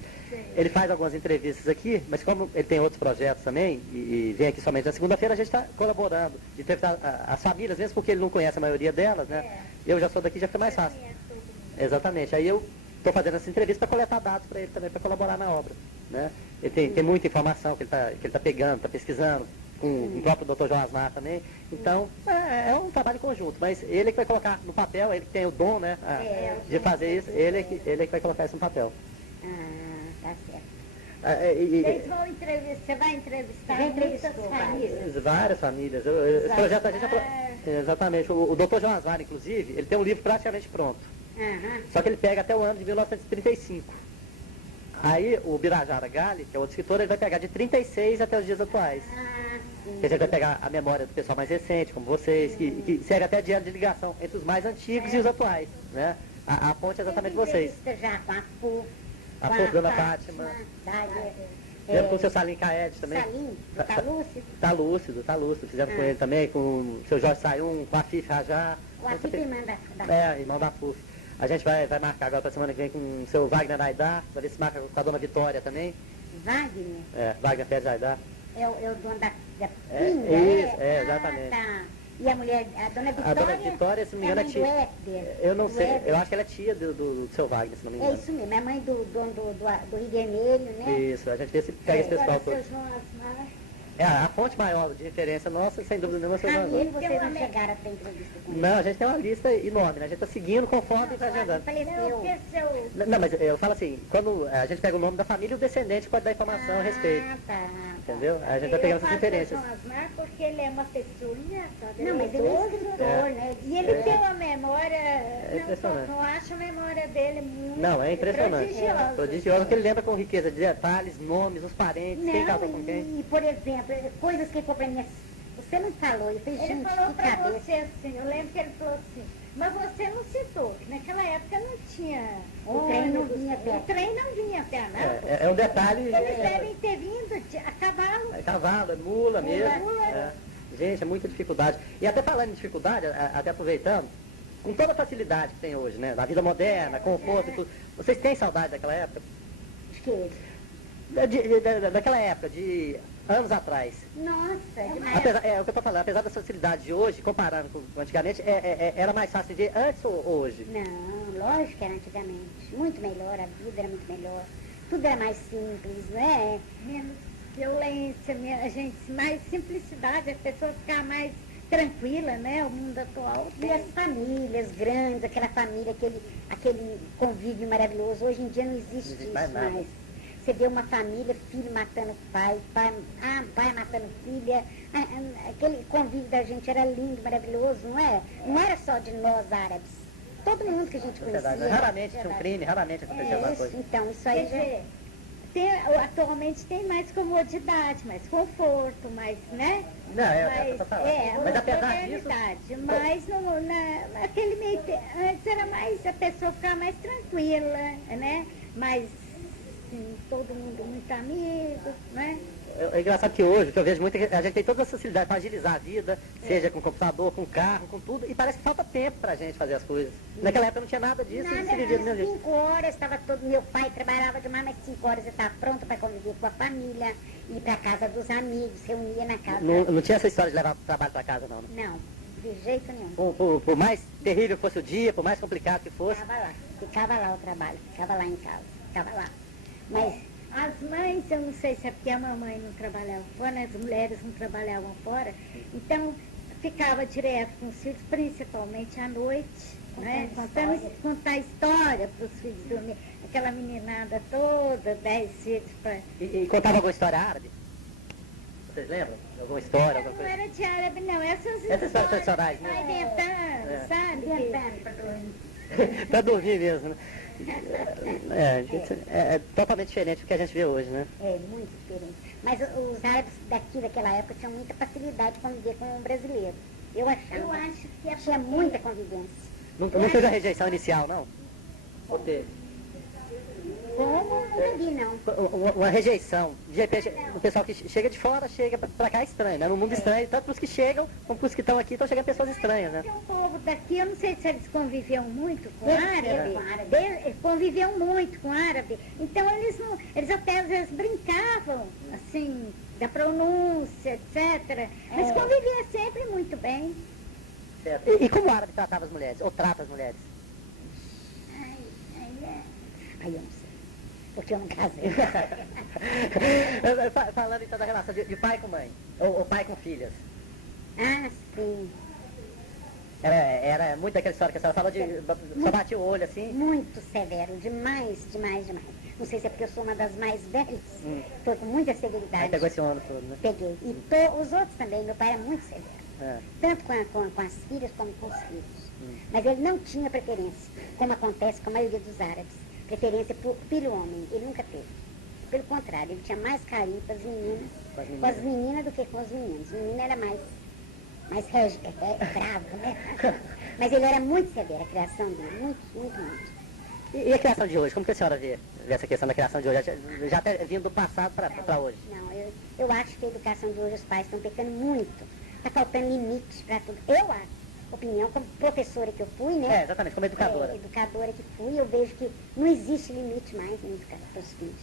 Ele faz algumas entrevistas aqui, mas como ele tem outros projetos também, e vem aqui somente na segunda-feira, a gente está colaborando de entrevistar as famílias, mesmo porque ele não conhece a maioria delas, né? Eu já sou daqui, já fica mais fácil. Exatamente. Aí eu estou fazendo essa entrevista para coletar dados para ele também, para colaborar na obra. Né? Ele tem muita informação que ele tá pegando, está pesquisando, com o próprio Dr. João Asmar também. Então, é um trabalho conjunto, mas ele que vai colocar no papel, ele que tem o dom, né, de fazer isso, ele que vai colocar isso no papel. Tá certo. Vocês vão entrevistar, você vai entrevistar Já muitas entrevistou famílias. Várias famílias. Esse projeto a gente exatamente. O Dr. João Asmar, inclusive, ele tem um livro praticamente pronto. Só que ele pega até o ano de 1935. Aí o Birajara Galli, que é outro escritor, ele vai pegar de 36 até os dias atuais. Quer dizer, ele vai pegar a memória do pessoal mais recente, como vocês, que serve até de ano de ligação entre os mais antigos e os atuais. Né? A ponte é exatamente vocês. Já com a Fu, A ponte Dona Fátima. Fizemos com o seu Salim Caed também. Salim, tá lúcido? Tá lúcido. Fizemos com ele também, com o seu Jorge Sayum, com a Fif Rajá. O Afif irmã da Irmão da FUF. A gente vai marcar agora para semana que vem com o seu Wagner Aidar, para ver se marca com a dona Vitória também. Wagner? Wagner Pérez Aidar. É o dono da Isso, exatamente. Tá. E a mulher, a dona Vitória? A dona Vitória, se não me engano, é mãe tia. do Éder. Eu não Do sei, Éder. eu acho que ela é tia do seu Wagner, se não me É engano. isso mesmo, é mãe do dono do Rio Vermelho, né? Isso, a gente pega esse pessoal Agora, todo. seu João Asmar, É, a fonte maior de referência nossa, sem dúvida nenhuma, é o seu João. Ele, vocês não chegaram a ter entrevista com ele. Não, a gente tem uma lista enorme, né? A gente está seguindo conforme vai agendando. Faleceu. não, que seu... Não, mas eu falo assim, quando a gente pega o nome da família, o descendente pode dar informação a respeito. Ah, tá. Entendeu? Aí a gente vai pegando essas referências. Eu faço o João Asmar porque ele é uma pessoa engraçada. Não, mas ele é escritor, né? E ele tem uma memória, impressionante. não acho a memória dele muito Não, é impressionante. prodigiosa. Prodigiosa, porque ele lembra com riqueza de detalhes, nomes, os parentes, quem casou com quem. E, por exemplo, coisas que ele falou pra mim, você não falou, eu falei, Ele gente, falou que pra cabeça. você assim, eu lembro que ele falou assim, mas você não citou, que naquela época não tinha O trem não ônibus, vinha a pé. O trem não vinha a pé, não. É um detalhe. Eles devem ter vindo a cavalo. É cavalo, é mula mesmo. Mula. É. Gente, é muita dificuldade. E até falando em dificuldade, até aproveitando, com toda a facilidade que tem hoje, né? Na vida moderna, conforto e tudo. Vocês têm saudade daquela época? Acho que ele. Daquela época, de anos atrás. Nossa, demais. Apesar, é o que eu estou falando, apesar da facilidade de hoje, comparando com antigamente, era mais fácil de ver antes ou hoje? Não, lógico que era antigamente. Muito melhor, a vida era muito melhor. Tudo era mais simples, né? Menos violência, a gente, mais simplicidade, as pessoas ficar mais tranquilas, né? O mundo atual. E as famílias grandes, aquela família, aquele convívio maravilhoso. Hoje em dia não existe existe isso mais nada. mais. Você vê uma família, filho matando pai matando filha. Aquele convívio da gente era lindo, maravilhoso, não é? Não era só de nós árabes. Todo mundo que a gente É verdade, conhecia. raramente tinha um crime, raramente acontecia alguma Isso, coisa. então, isso Quer aí já... dizer, atualmente tem mais comodidade, mais conforto, mais, né? Não, eu tô falando. Mas outra apesar disso, realidade. Mas naquele meio antes era mais, a pessoa ficava mais tranquila, né? Mais, assim, todo mundo muito amigo, né? é engraçado que hoje, o que eu vejo muito, é que a gente tem toda a facilidade para agilizar a vida, seja com computador, com carro, com tudo, e parece que falta tempo pra gente fazer as coisas. Naquela época não tinha nada disso, e se vivia do mesmo jeito. 5 horas, estava todo, meu pai trabalhava demais, mas 5 horas eu estava pronto para conviver com a família, ir para casa dos amigos, reunia na casa. Não tinha essa história de levar o trabalho para casa, não, né? Não, de jeito nenhum. Por mais terrível fosse o dia, por mais complicado que fosse. Ficava lá o trabalho, ficava lá em casa, ficava lá. Mas as mães, eu não sei se é porque a mamãe não trabalhava fora, as mulheres não trabalhavam fora, então ficava direto com os filhos, principalmente à noite, né? Contar história para os filhos dormir. Aquela meninada toda, 10 filhos para... E contava alguma história árabe? Vocês lembram? Alguma história, alguma Não coisa? era de árabe, não. Essas histórias tradicionais, vai né? inventando, sabe? inventando para dormir. Pra dormir mesmo, né? É totalmente diferente do que a gente vê hoje, né? É, muito diferente. Mas os árabes daquela época tinham muita facilidade de conviver com o brasileiro. Eu achava. Eu acho que Tinha muita convivência. Não teve a rejeição inicial, não? Ou teve? Como? Nunca vi, não. Uma rejeição. De repente, o pessoal que chega de fora, chega pra cá estranho, né? No mundo estranho, tanto pros que chegam, como pros que estão aqui, estão chegando pessoas estranhas, né? Tem um povo daqui, eu não sei se eles conviviam muito com Eles árabe. com árabe. Eles conviviam muito com árabe. Então eles até às vezes brincavam, assim, da pronúncia, etc. Mas conviviam sempre muito bem. Certo. E como o árabe tratava as mulheres? Ou trata as mulheres? Aí eu não sei. Porque eu não casei. Falando então da relação de pai com mãe, ou pai com filhas. Ah, sim. Era muito daquela história que a senhora falou de só batia o olho assim. Muito severo. Demais, demais, demais. Não sei se é porque eu sou uma das mais velhas. Estou com muita Aí severidade. pegou esse ano todo, né? Peguei. E os outros também. Meu pai era muito severo. É. Tanto com as filhas como com os filhos. Mas ele não tinha preferência, como acontece com a maioria dos árabes. Preferência pelo homem. Ele nunca teve. Pelo contrário, ele tinha mais carinho com as meninas do que com os meninos. O menino era mais bravo, né? Mas ele era muito severo, a criação dele. Muito, muito, muito. E a criação de hoje? Como que a senhora vê essa questão da criação de hoje? Já até vindo do passado para hoje. Não, eu acho que a educação de hoje os pais estão pecando muito. Está faltando limites para tudo. Eu acho. opinião, como professora que eu fui, né? Exatamente, como educadora. Educadora que fui, eu vejo que não existe limite mais em educar os filhos.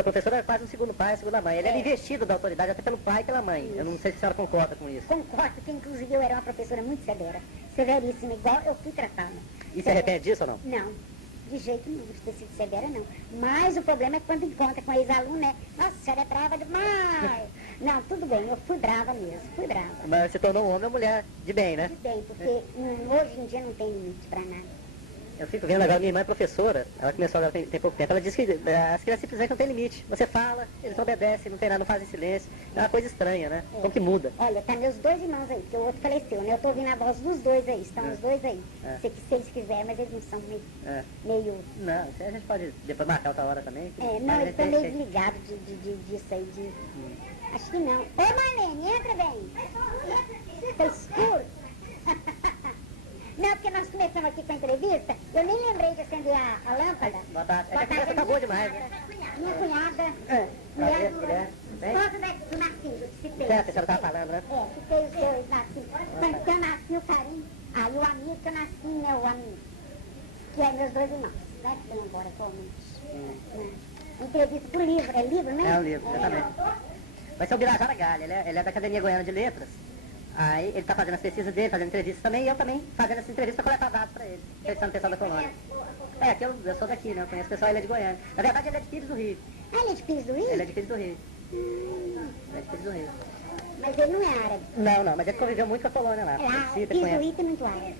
A professora é quase um segundo pai, segunda mãe. Ele é investido da autoridade até pelo pai e pela mãe. Isso. Eu não sei se a senhora concorda com isso. Concordo, porque inclusive eu era uma professora muito severa, severíssima, igual eu fui tratada. E se arrepende disso ou não? Não, de jeito nenhum, de ter sido severa não. Mas o problema é quando encontra com ex-aluno, né? Nossa, a senhora é brava demais. Não, tudo bem, eu fui brava mesmo, fui brava. Mas você tornou um homem ou mulher de bem, né? De bem, porque hoje em dia não tem limite pra nada. Eu fico vendo agora, minha irmã é professora, ela começou agora tem pouco tempo, ela disse que as crianças simplesmente não tem limite. Você fala, eles obedecem, não tem nada, não fazem silêncio. É uma coisa estranha, né? Como que muda? Olha, tá meus dois irmãos aí, porque o outro faleceu, né? Eu tô ouvindo a voz dos dois aí, estão os dois aí. Se eles quiserem, mas eles não são meio... Não, a gente pode depois marcar outra hora também. Não, eles estão meio desligados disso aí, Acho que não. Ô Marlene, entra bem. Tá escuro? Não, porque nós começamos aqui com a entrevista, eu nem lembrei de acender a lâmpada. A conversa tá boa demais, né? Minha cunhada, esposa do Narciso, que citei. Certo, a senhora estava falando, né? Citei os dois, Narciso. Quando eu nasci, o Carim, aí o amigo que eu nasci, né, o amigo, que é meus dois irmãos, né, que estão embora atualmente. Entrevista por livro, é livro, né? É um livro, exatamente. Vai ser o Birajara Galha, ele é da Academia Goiana de Letras. Aí ele está fazendo as pesquisas dele, fazendo entrevistas também, e eu também fazendo essa entrevista para coletar dados para ele, entrevistando o pessoal da colônia. Que eu sou daqui, né? Eu conheço o pessoal, ele é de Goiânia. Na verdade, ele é de Pires do Rio. Ah, ele é de Pires do Rio? Ele é de Pires do Rio. Ele é de Pires do Rio. Mas ele não é árabe? Não, mas ele conviveu muito com a colônia lá. Pires do Rio tem muito árabe.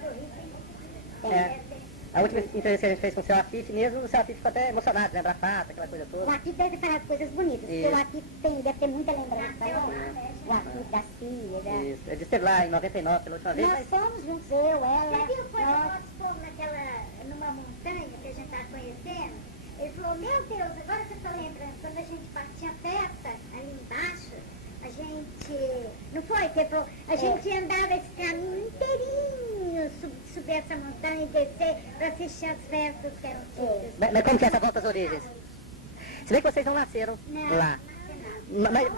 A última entrevista que a gente fez com o seu Afif mesmo, o seu Afif ficou até emocionado, lembra a Fata, aquela coisa toda. O Afif deve ter falado coisas bonitas, porque o Afif deve ter muita lembrança. O Afif da Cia, Isso, ele esteve lá em 99 pela última vez. Nós fomos juntos, eu, ela. Você viu quando nós fomos numa montanha que a gente estava conhecendo? Ele falou, meu Deus, agora que eu estou lembrando, quando a gente tinha festa ali embaixo, a gente, não foi? Ele falou, a gente andava esse caminho inteirinho, subir essa montanha e descer para assistir as festas que eram todas. Mas como que é essa volta às origens? Se bem que vocês não nasceram lá. Mas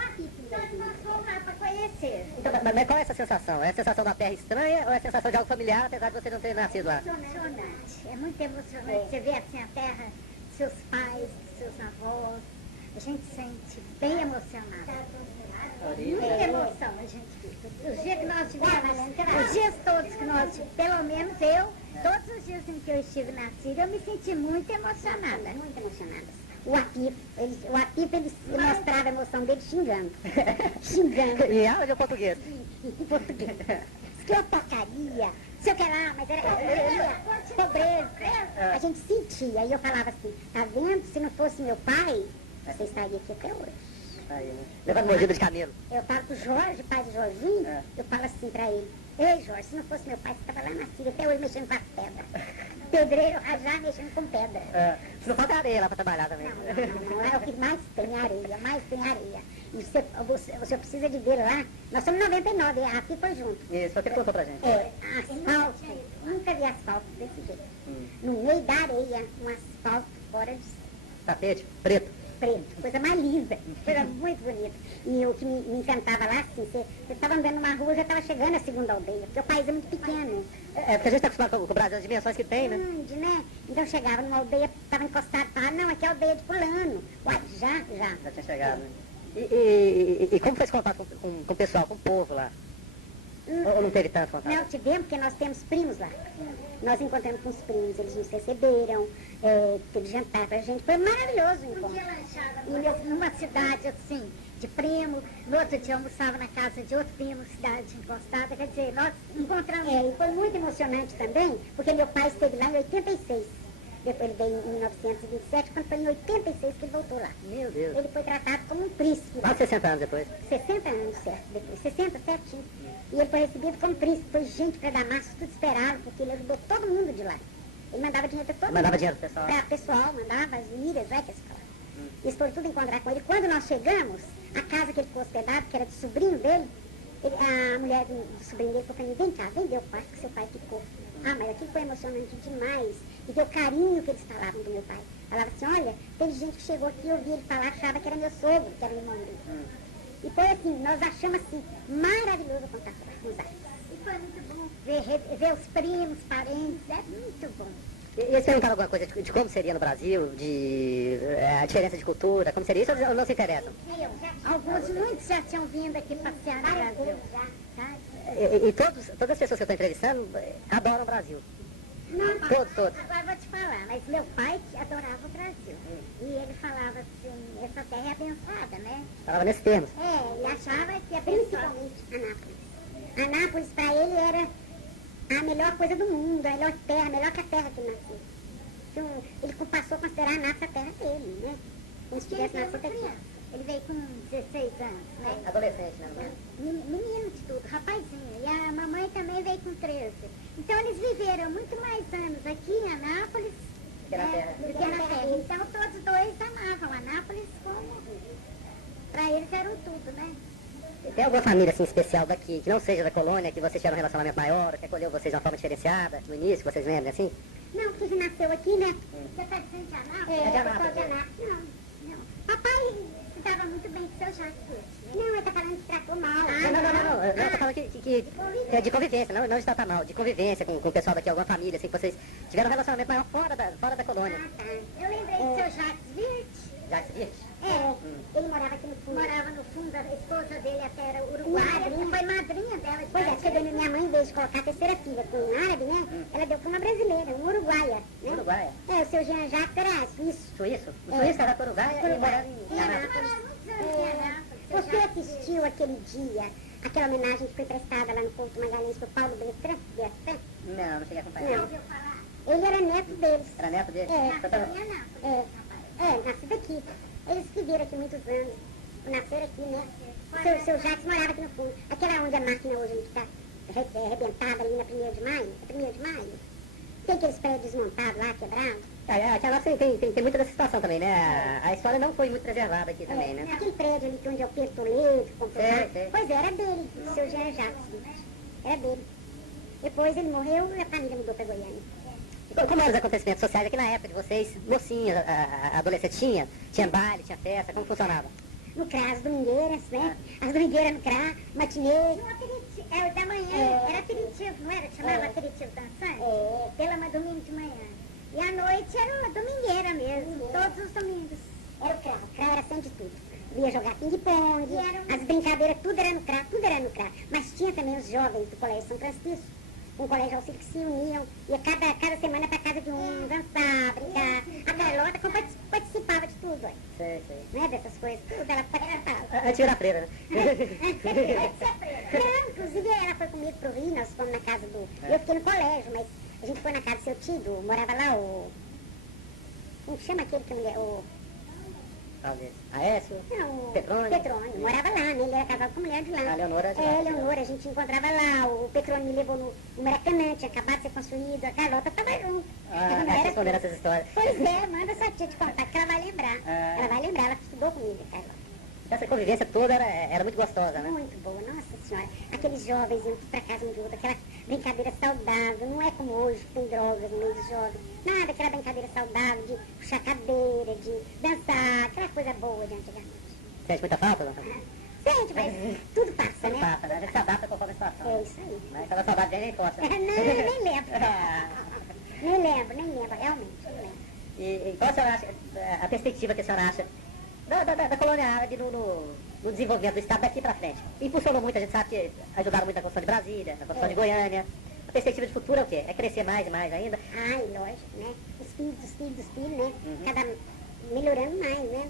Nós fomos lá para conhecer. então, mas qual é essa sensação? É a sensação da terra estranha ou é a sensação de algo familiar, apesar de você não ter nascido lá? Emocionante, é muito emocionante. Você vê assim a terra, seus pais, seus avós, a gente sente bem emocionado. Muita emoção a gente fica. Os dias que nós tivemos, os dias todos que nós tivemos, pelo menos eu, todos os dias em que eu estive na Síria, eu me senti muito emocionada. Muito emocionada. O Afif, ele mostrava a emoção dele xingando. Xingando. E áudio ou português? Em português. Diz que eu porcaria. Se eu quero lá, mas era pobreza. A gente sentia. Aí eu falava assim, tá vendo? Se não fosse meu pai, você estaria aqui até hoje. Aí, né? Levando mordida de camelo. Eu falo pro Jorge, pai do Jorginho, eu falo assim pra ele, ei Jorge, se não fosse meu pai, você estava lá na Síria, até hoje mexendo com as pedras. Pedreiro, rajar, mexendo com pedra. Não falta areia lá pra trabalhar também. Não, é o que mais tem areia, mais tem areia. E você precisa de ver lá, nós somos 99, a Rafi foi junto. Isso, foi o que ele contou pra gente. Asfalto, nunca vi asfalto desse jeito. No meio da areia, um asfalto fora de Tapete, preto. preto, coisa mais lisa, coisa muito bonita. E o que me encantava lá, assim, você estava andando numa rua, já estava chegando a segunda aldeia, porque o país é muito pequeno. Porque a gente está acostumado com o Brasil, as dimensões que tem, né? Grande, né? Então chegava numa aldeia, estava encostado, falava, não, aqui é a aldeia de fulano. Uai, já. Já tinha chegado, né? E como foi esse contato com o pessoal, com o povo lá? Ou não teve tanto contato? Não, tivemos, porque nós temos primos lá. Nós encontramos com os primos, eles nos receberam, teve jantar pra gente, foi maravilhoso o encontro. E numa cidade assim, de primo, no outro dia almoçava na casa de outro primo, cidade encostada, quer dizer, nós encontramos. E foi muito emocionante também, porque meu pai esteve lá em 86. Depois ele veio em 1927, quando foi em 86 que ele voltou lá. Meu Deus. Ele foi tratado como um príncipe. Quase 60 anos depois. 60 anos, certo, depois, 60 certinho. E ele foi recebido como príncipe, foi gente para Damasco, tudo esperava, porque ele ajudou todo mundo de lá. Ele mandava dinheiro para todo mundo. Mandava dinheiro pro pessoal. Para o pessoal, mandava as ilhas, vai que eles falavam. Eles foram tudo encontrar com ele. Quando nós chegamos, a casa que ele ficou hospedado, que era de sobrinho dele, a mulher do sobrinho dele falou para mim, vem cá, vem ver o quarto que seu pai ficou. Ah, mas aquilo foi emocionante demais. E deu carinho que eles falavam do meu pai. Falava assim, olha, teve gente que chegou aqui, eu ouvi ele falar, achava que era meu sogro, que era o irmão dele. E foi assim, nós achamos assim, maravilhoso o contato com os árabes. E foi muito bom. ver os primos, parentes, é muito bom. E eles perguntaram alguma coisa de como seria no Brasil, a diferença de cultura, como seria isso, ou não se interessam? Muitos já tinham vindo aqui passear no Brasil. Sabe? E todas as pessoas que eu estou entrevistando adoram o Brasil. Não, Todos. Agora vou te falar, mas meu pai adorava o Brasil. E ele falava assim, essa terra é abençoada, né? Falava nesses termos. Ele achava que principalmente Anápolis. Anápolis para ele era a melhor coisa do mundo, a melhor terra, melhor que a terra que ele nasceu. Então, ele passou a considerar a Anápolis a terra dele, né? Como se tivesse nascido aqui. Ele veio com 16 anos, né? Adolescente, né? Menino de tudo, rapazinho. E a mamãe também veio com 13. Então eles viveram muito mais anos aqui em Anápolis Que na terra. do que na terra. Então todos dois amavam Anápolis como... Para eles eram tudo, né? Tem alguma família assim especial daqui, que não seja da colônia, que vocês tiveram um relacionamento maior, que acolheu vocês de uma forma diferenciada no início, vocês lembram assim? Não, porque ele nasceu aqui, né? Você tá dizendo de Anápolis? É de Eu sou Anápolis. de Anápolis. Não. Papai se dava muito bem com seu Jacques hoje, né? Não, ele tá falando que tratou mal. Não, eu tô falando que é de convivência, não de tratar mal, de convivência com o pessoal daqui, alguma família, assim, que vocês tiveram um relacionamento maior fora da colônia. Ah, tá. Eu lembrei do seu Jacques Wirth. Jacques Wirth? Ele morava aqui no fundo. Morava no fundo, a esposa dele até era uruguaia. Foi madrinha dela. Pois é, porque minha mãe, em vez de colocar a terceira filha com um árabe, né? Ela deu para uma brasileira, uma uruguaia. Né? Uruguaia? O seu Jean Jacques era suíço. Suíço? O suíço era para Uruguaia e morava em Anápolis. Você assistiu aquele dia, aquela homenagem que foi prestada lá no Porto Magalhães por Paulo Bertrand? Não cheguei a acompanhar. Não. Ele era neto deles. Era neto dele? Nascido aqui. Eles viveram aqui muitos anos. Nasceram aqui, né? Seu Jacques morava aqui no fundo. Aquela onde a máquina hoje que está arrebentada ali na 1º de maio. É 1º de maio? Tem aqueles prédios desmontados lá, quebrados. Aqui a nossa tem muita dessa situação também, né? A história não foi muito preservada aqui também, né? Aquele prédio ali onde é o Pertoleiro, comprou lá. Sei. Pois é, era dele, o seu Jean Jacques. Era dele. Depois ele morreu e a família mudou para Goiânia. E como eram os acontecimentos sociais aqui na época de vocês, mocinhas, adolescentes, tinha baile, tinha festa, como funcionava? No CRA, as domingueiras, né? As domingueiras no CRA, matinê. Da manhã, era aperitivo, não era? Chamava aperitivo dançante? Pela domingo de manhã. E à noite era uma domingueira mesmo, todos os domingos. Era o CRA era sempre de tudo. Ia jogar ping-pong, as brincadeiras, tudo era no CRA. Mas tinha também os jovens do Colégio São Francisco, um colégio auxílio que se uniam, ia cada semana para casa de um, dançar, brincar. A Carlota participava de tudo, ó. Sei. Né, dessas coisas, tudo, ela participava. Antes era freira, né? Não, inclusive ela foi comigo pro Rio, nós fomos na casa do... Eu fiquei no colégio, mas a gente foi na casa do seu tio, morava lá como chama aquele que a mulher... Aécio? Não, Petrônio? Petrônio, morava lá, né? Ele era casado com a mulher de lá. A Leonora de lá. Leonora, a gente encontrava lá, o Petrônio me levou no Maracanã, tinha acabado de ser construído, a Carlota estava junto. Vocês esconderam essas histórias. Pois é, manda sua tia te contar, que ela vai lembrar. Ela vai lembrar, ela estudou comigo, Carlota. Essa convivência toda era muito gostosa, né? Muito boa, nossa senhora. Aqueles jovens indo pra casa um de outro, aquela brincadeira saudável, não é como hoje, que tem drogas no meio dos jovens. Nada, aquela brincadeira saudável de puxar cadeira, de dançar, aquela coisa boa de antigamente. Sente muita falta, não? Sente, mas tudo passa, né? Passa, né? A gente se adapta conforme a situação. É isso aí. Mas quando a saudade vem, a gente encosta. Nem lembro. Nem lembro, realmente, não lembro. E qual a senhora acha, a perspectiva que a senhora acha da colônia árabe no desenvolvimento do Estado daqui para frente? Impulsionou muito, a gente sabe que ajudaram muito na construção de Brasília, na construção de Goiânia. A perspectiva de futuro é o quê? É crescer mais e mais ainda? Ai, lógico, né? Os filhos, né? Cada melhorando mais, né?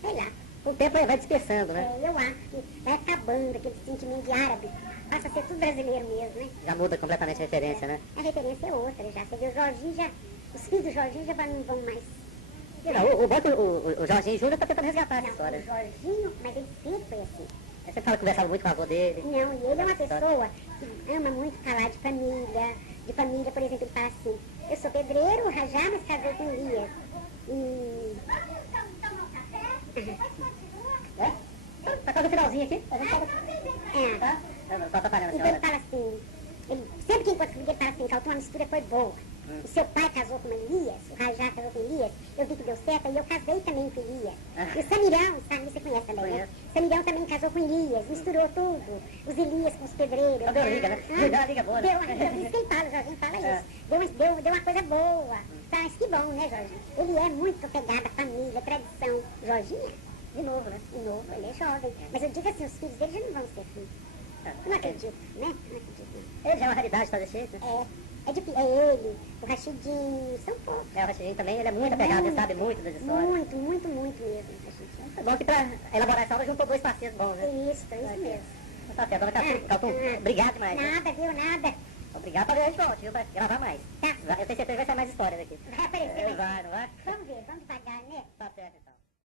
Sei lá. O tempo vai dispersando, né? Eu acho que vai acabando aquele sentimento de árabe. Passa a ser tudo brasileiro mesmo, né? Já muda completamente a referência, né? A referência é outra já. Você vê o Jorginho já... Os filhos do Jorginho já não vão mais... O Jorginho Júnior está tentando resgatar essa história. O Jorginho, mas ele sempre foi assim. Você fala que conversava muito com o avô dele. Não, e ele é uma pessoa que ama muito falar de família. De família, por exemplo, ele fala assim, eu sou pedreiro, rajá, mas casei com Elias. E... Tá quase o finalzinho aqui. Tá? Só tá parando, então ele fala assim, sempre que encontra comigo ele fala assim, que a tua mistura foi boa. O seu pai casou com Elias, o Rajá casou com Elias, eu vi que deu certo, e eu casei também com Elias. E o Samirão, sabe, você conhece também, né? Samirão também casou com Elias, misturou tudo. Os Elias com os pedreiros. Então deu liga, né? Deu uma liga boa, né? Deu uma liga, isso quem fala, o Jorginho fala isso. Deu uma coisa boa. Mas que bom, né, Jorginho? Ele é muito apegado à família, à tradição. Jorginho, de novo, né? De novo, ele é jovem. Mas eu digo assim, os filhos dele já não vão ser filhos. Eu não acredito, né? Não acredito. Ele já é uma raridade, tá desse jeito, né? É ele, o Rachidinho, são poucos. O Rachidinho também, ele é muito apegado, ele sabe muito das histórias. Muito mesmo, Rachidinho. É bom que pra elaborar essa aula juntou dois parceiros bons, né? Isso mesmo. Tá certo, dona Caltum, obrigado demais. Nada, viu, nada. Obrigado pra ver a gente volta, viu? Pra gravar mais. Tá. Eu tenho certeza que vai sair mais histórias aqui. Vai aparecer. Vai, não vai?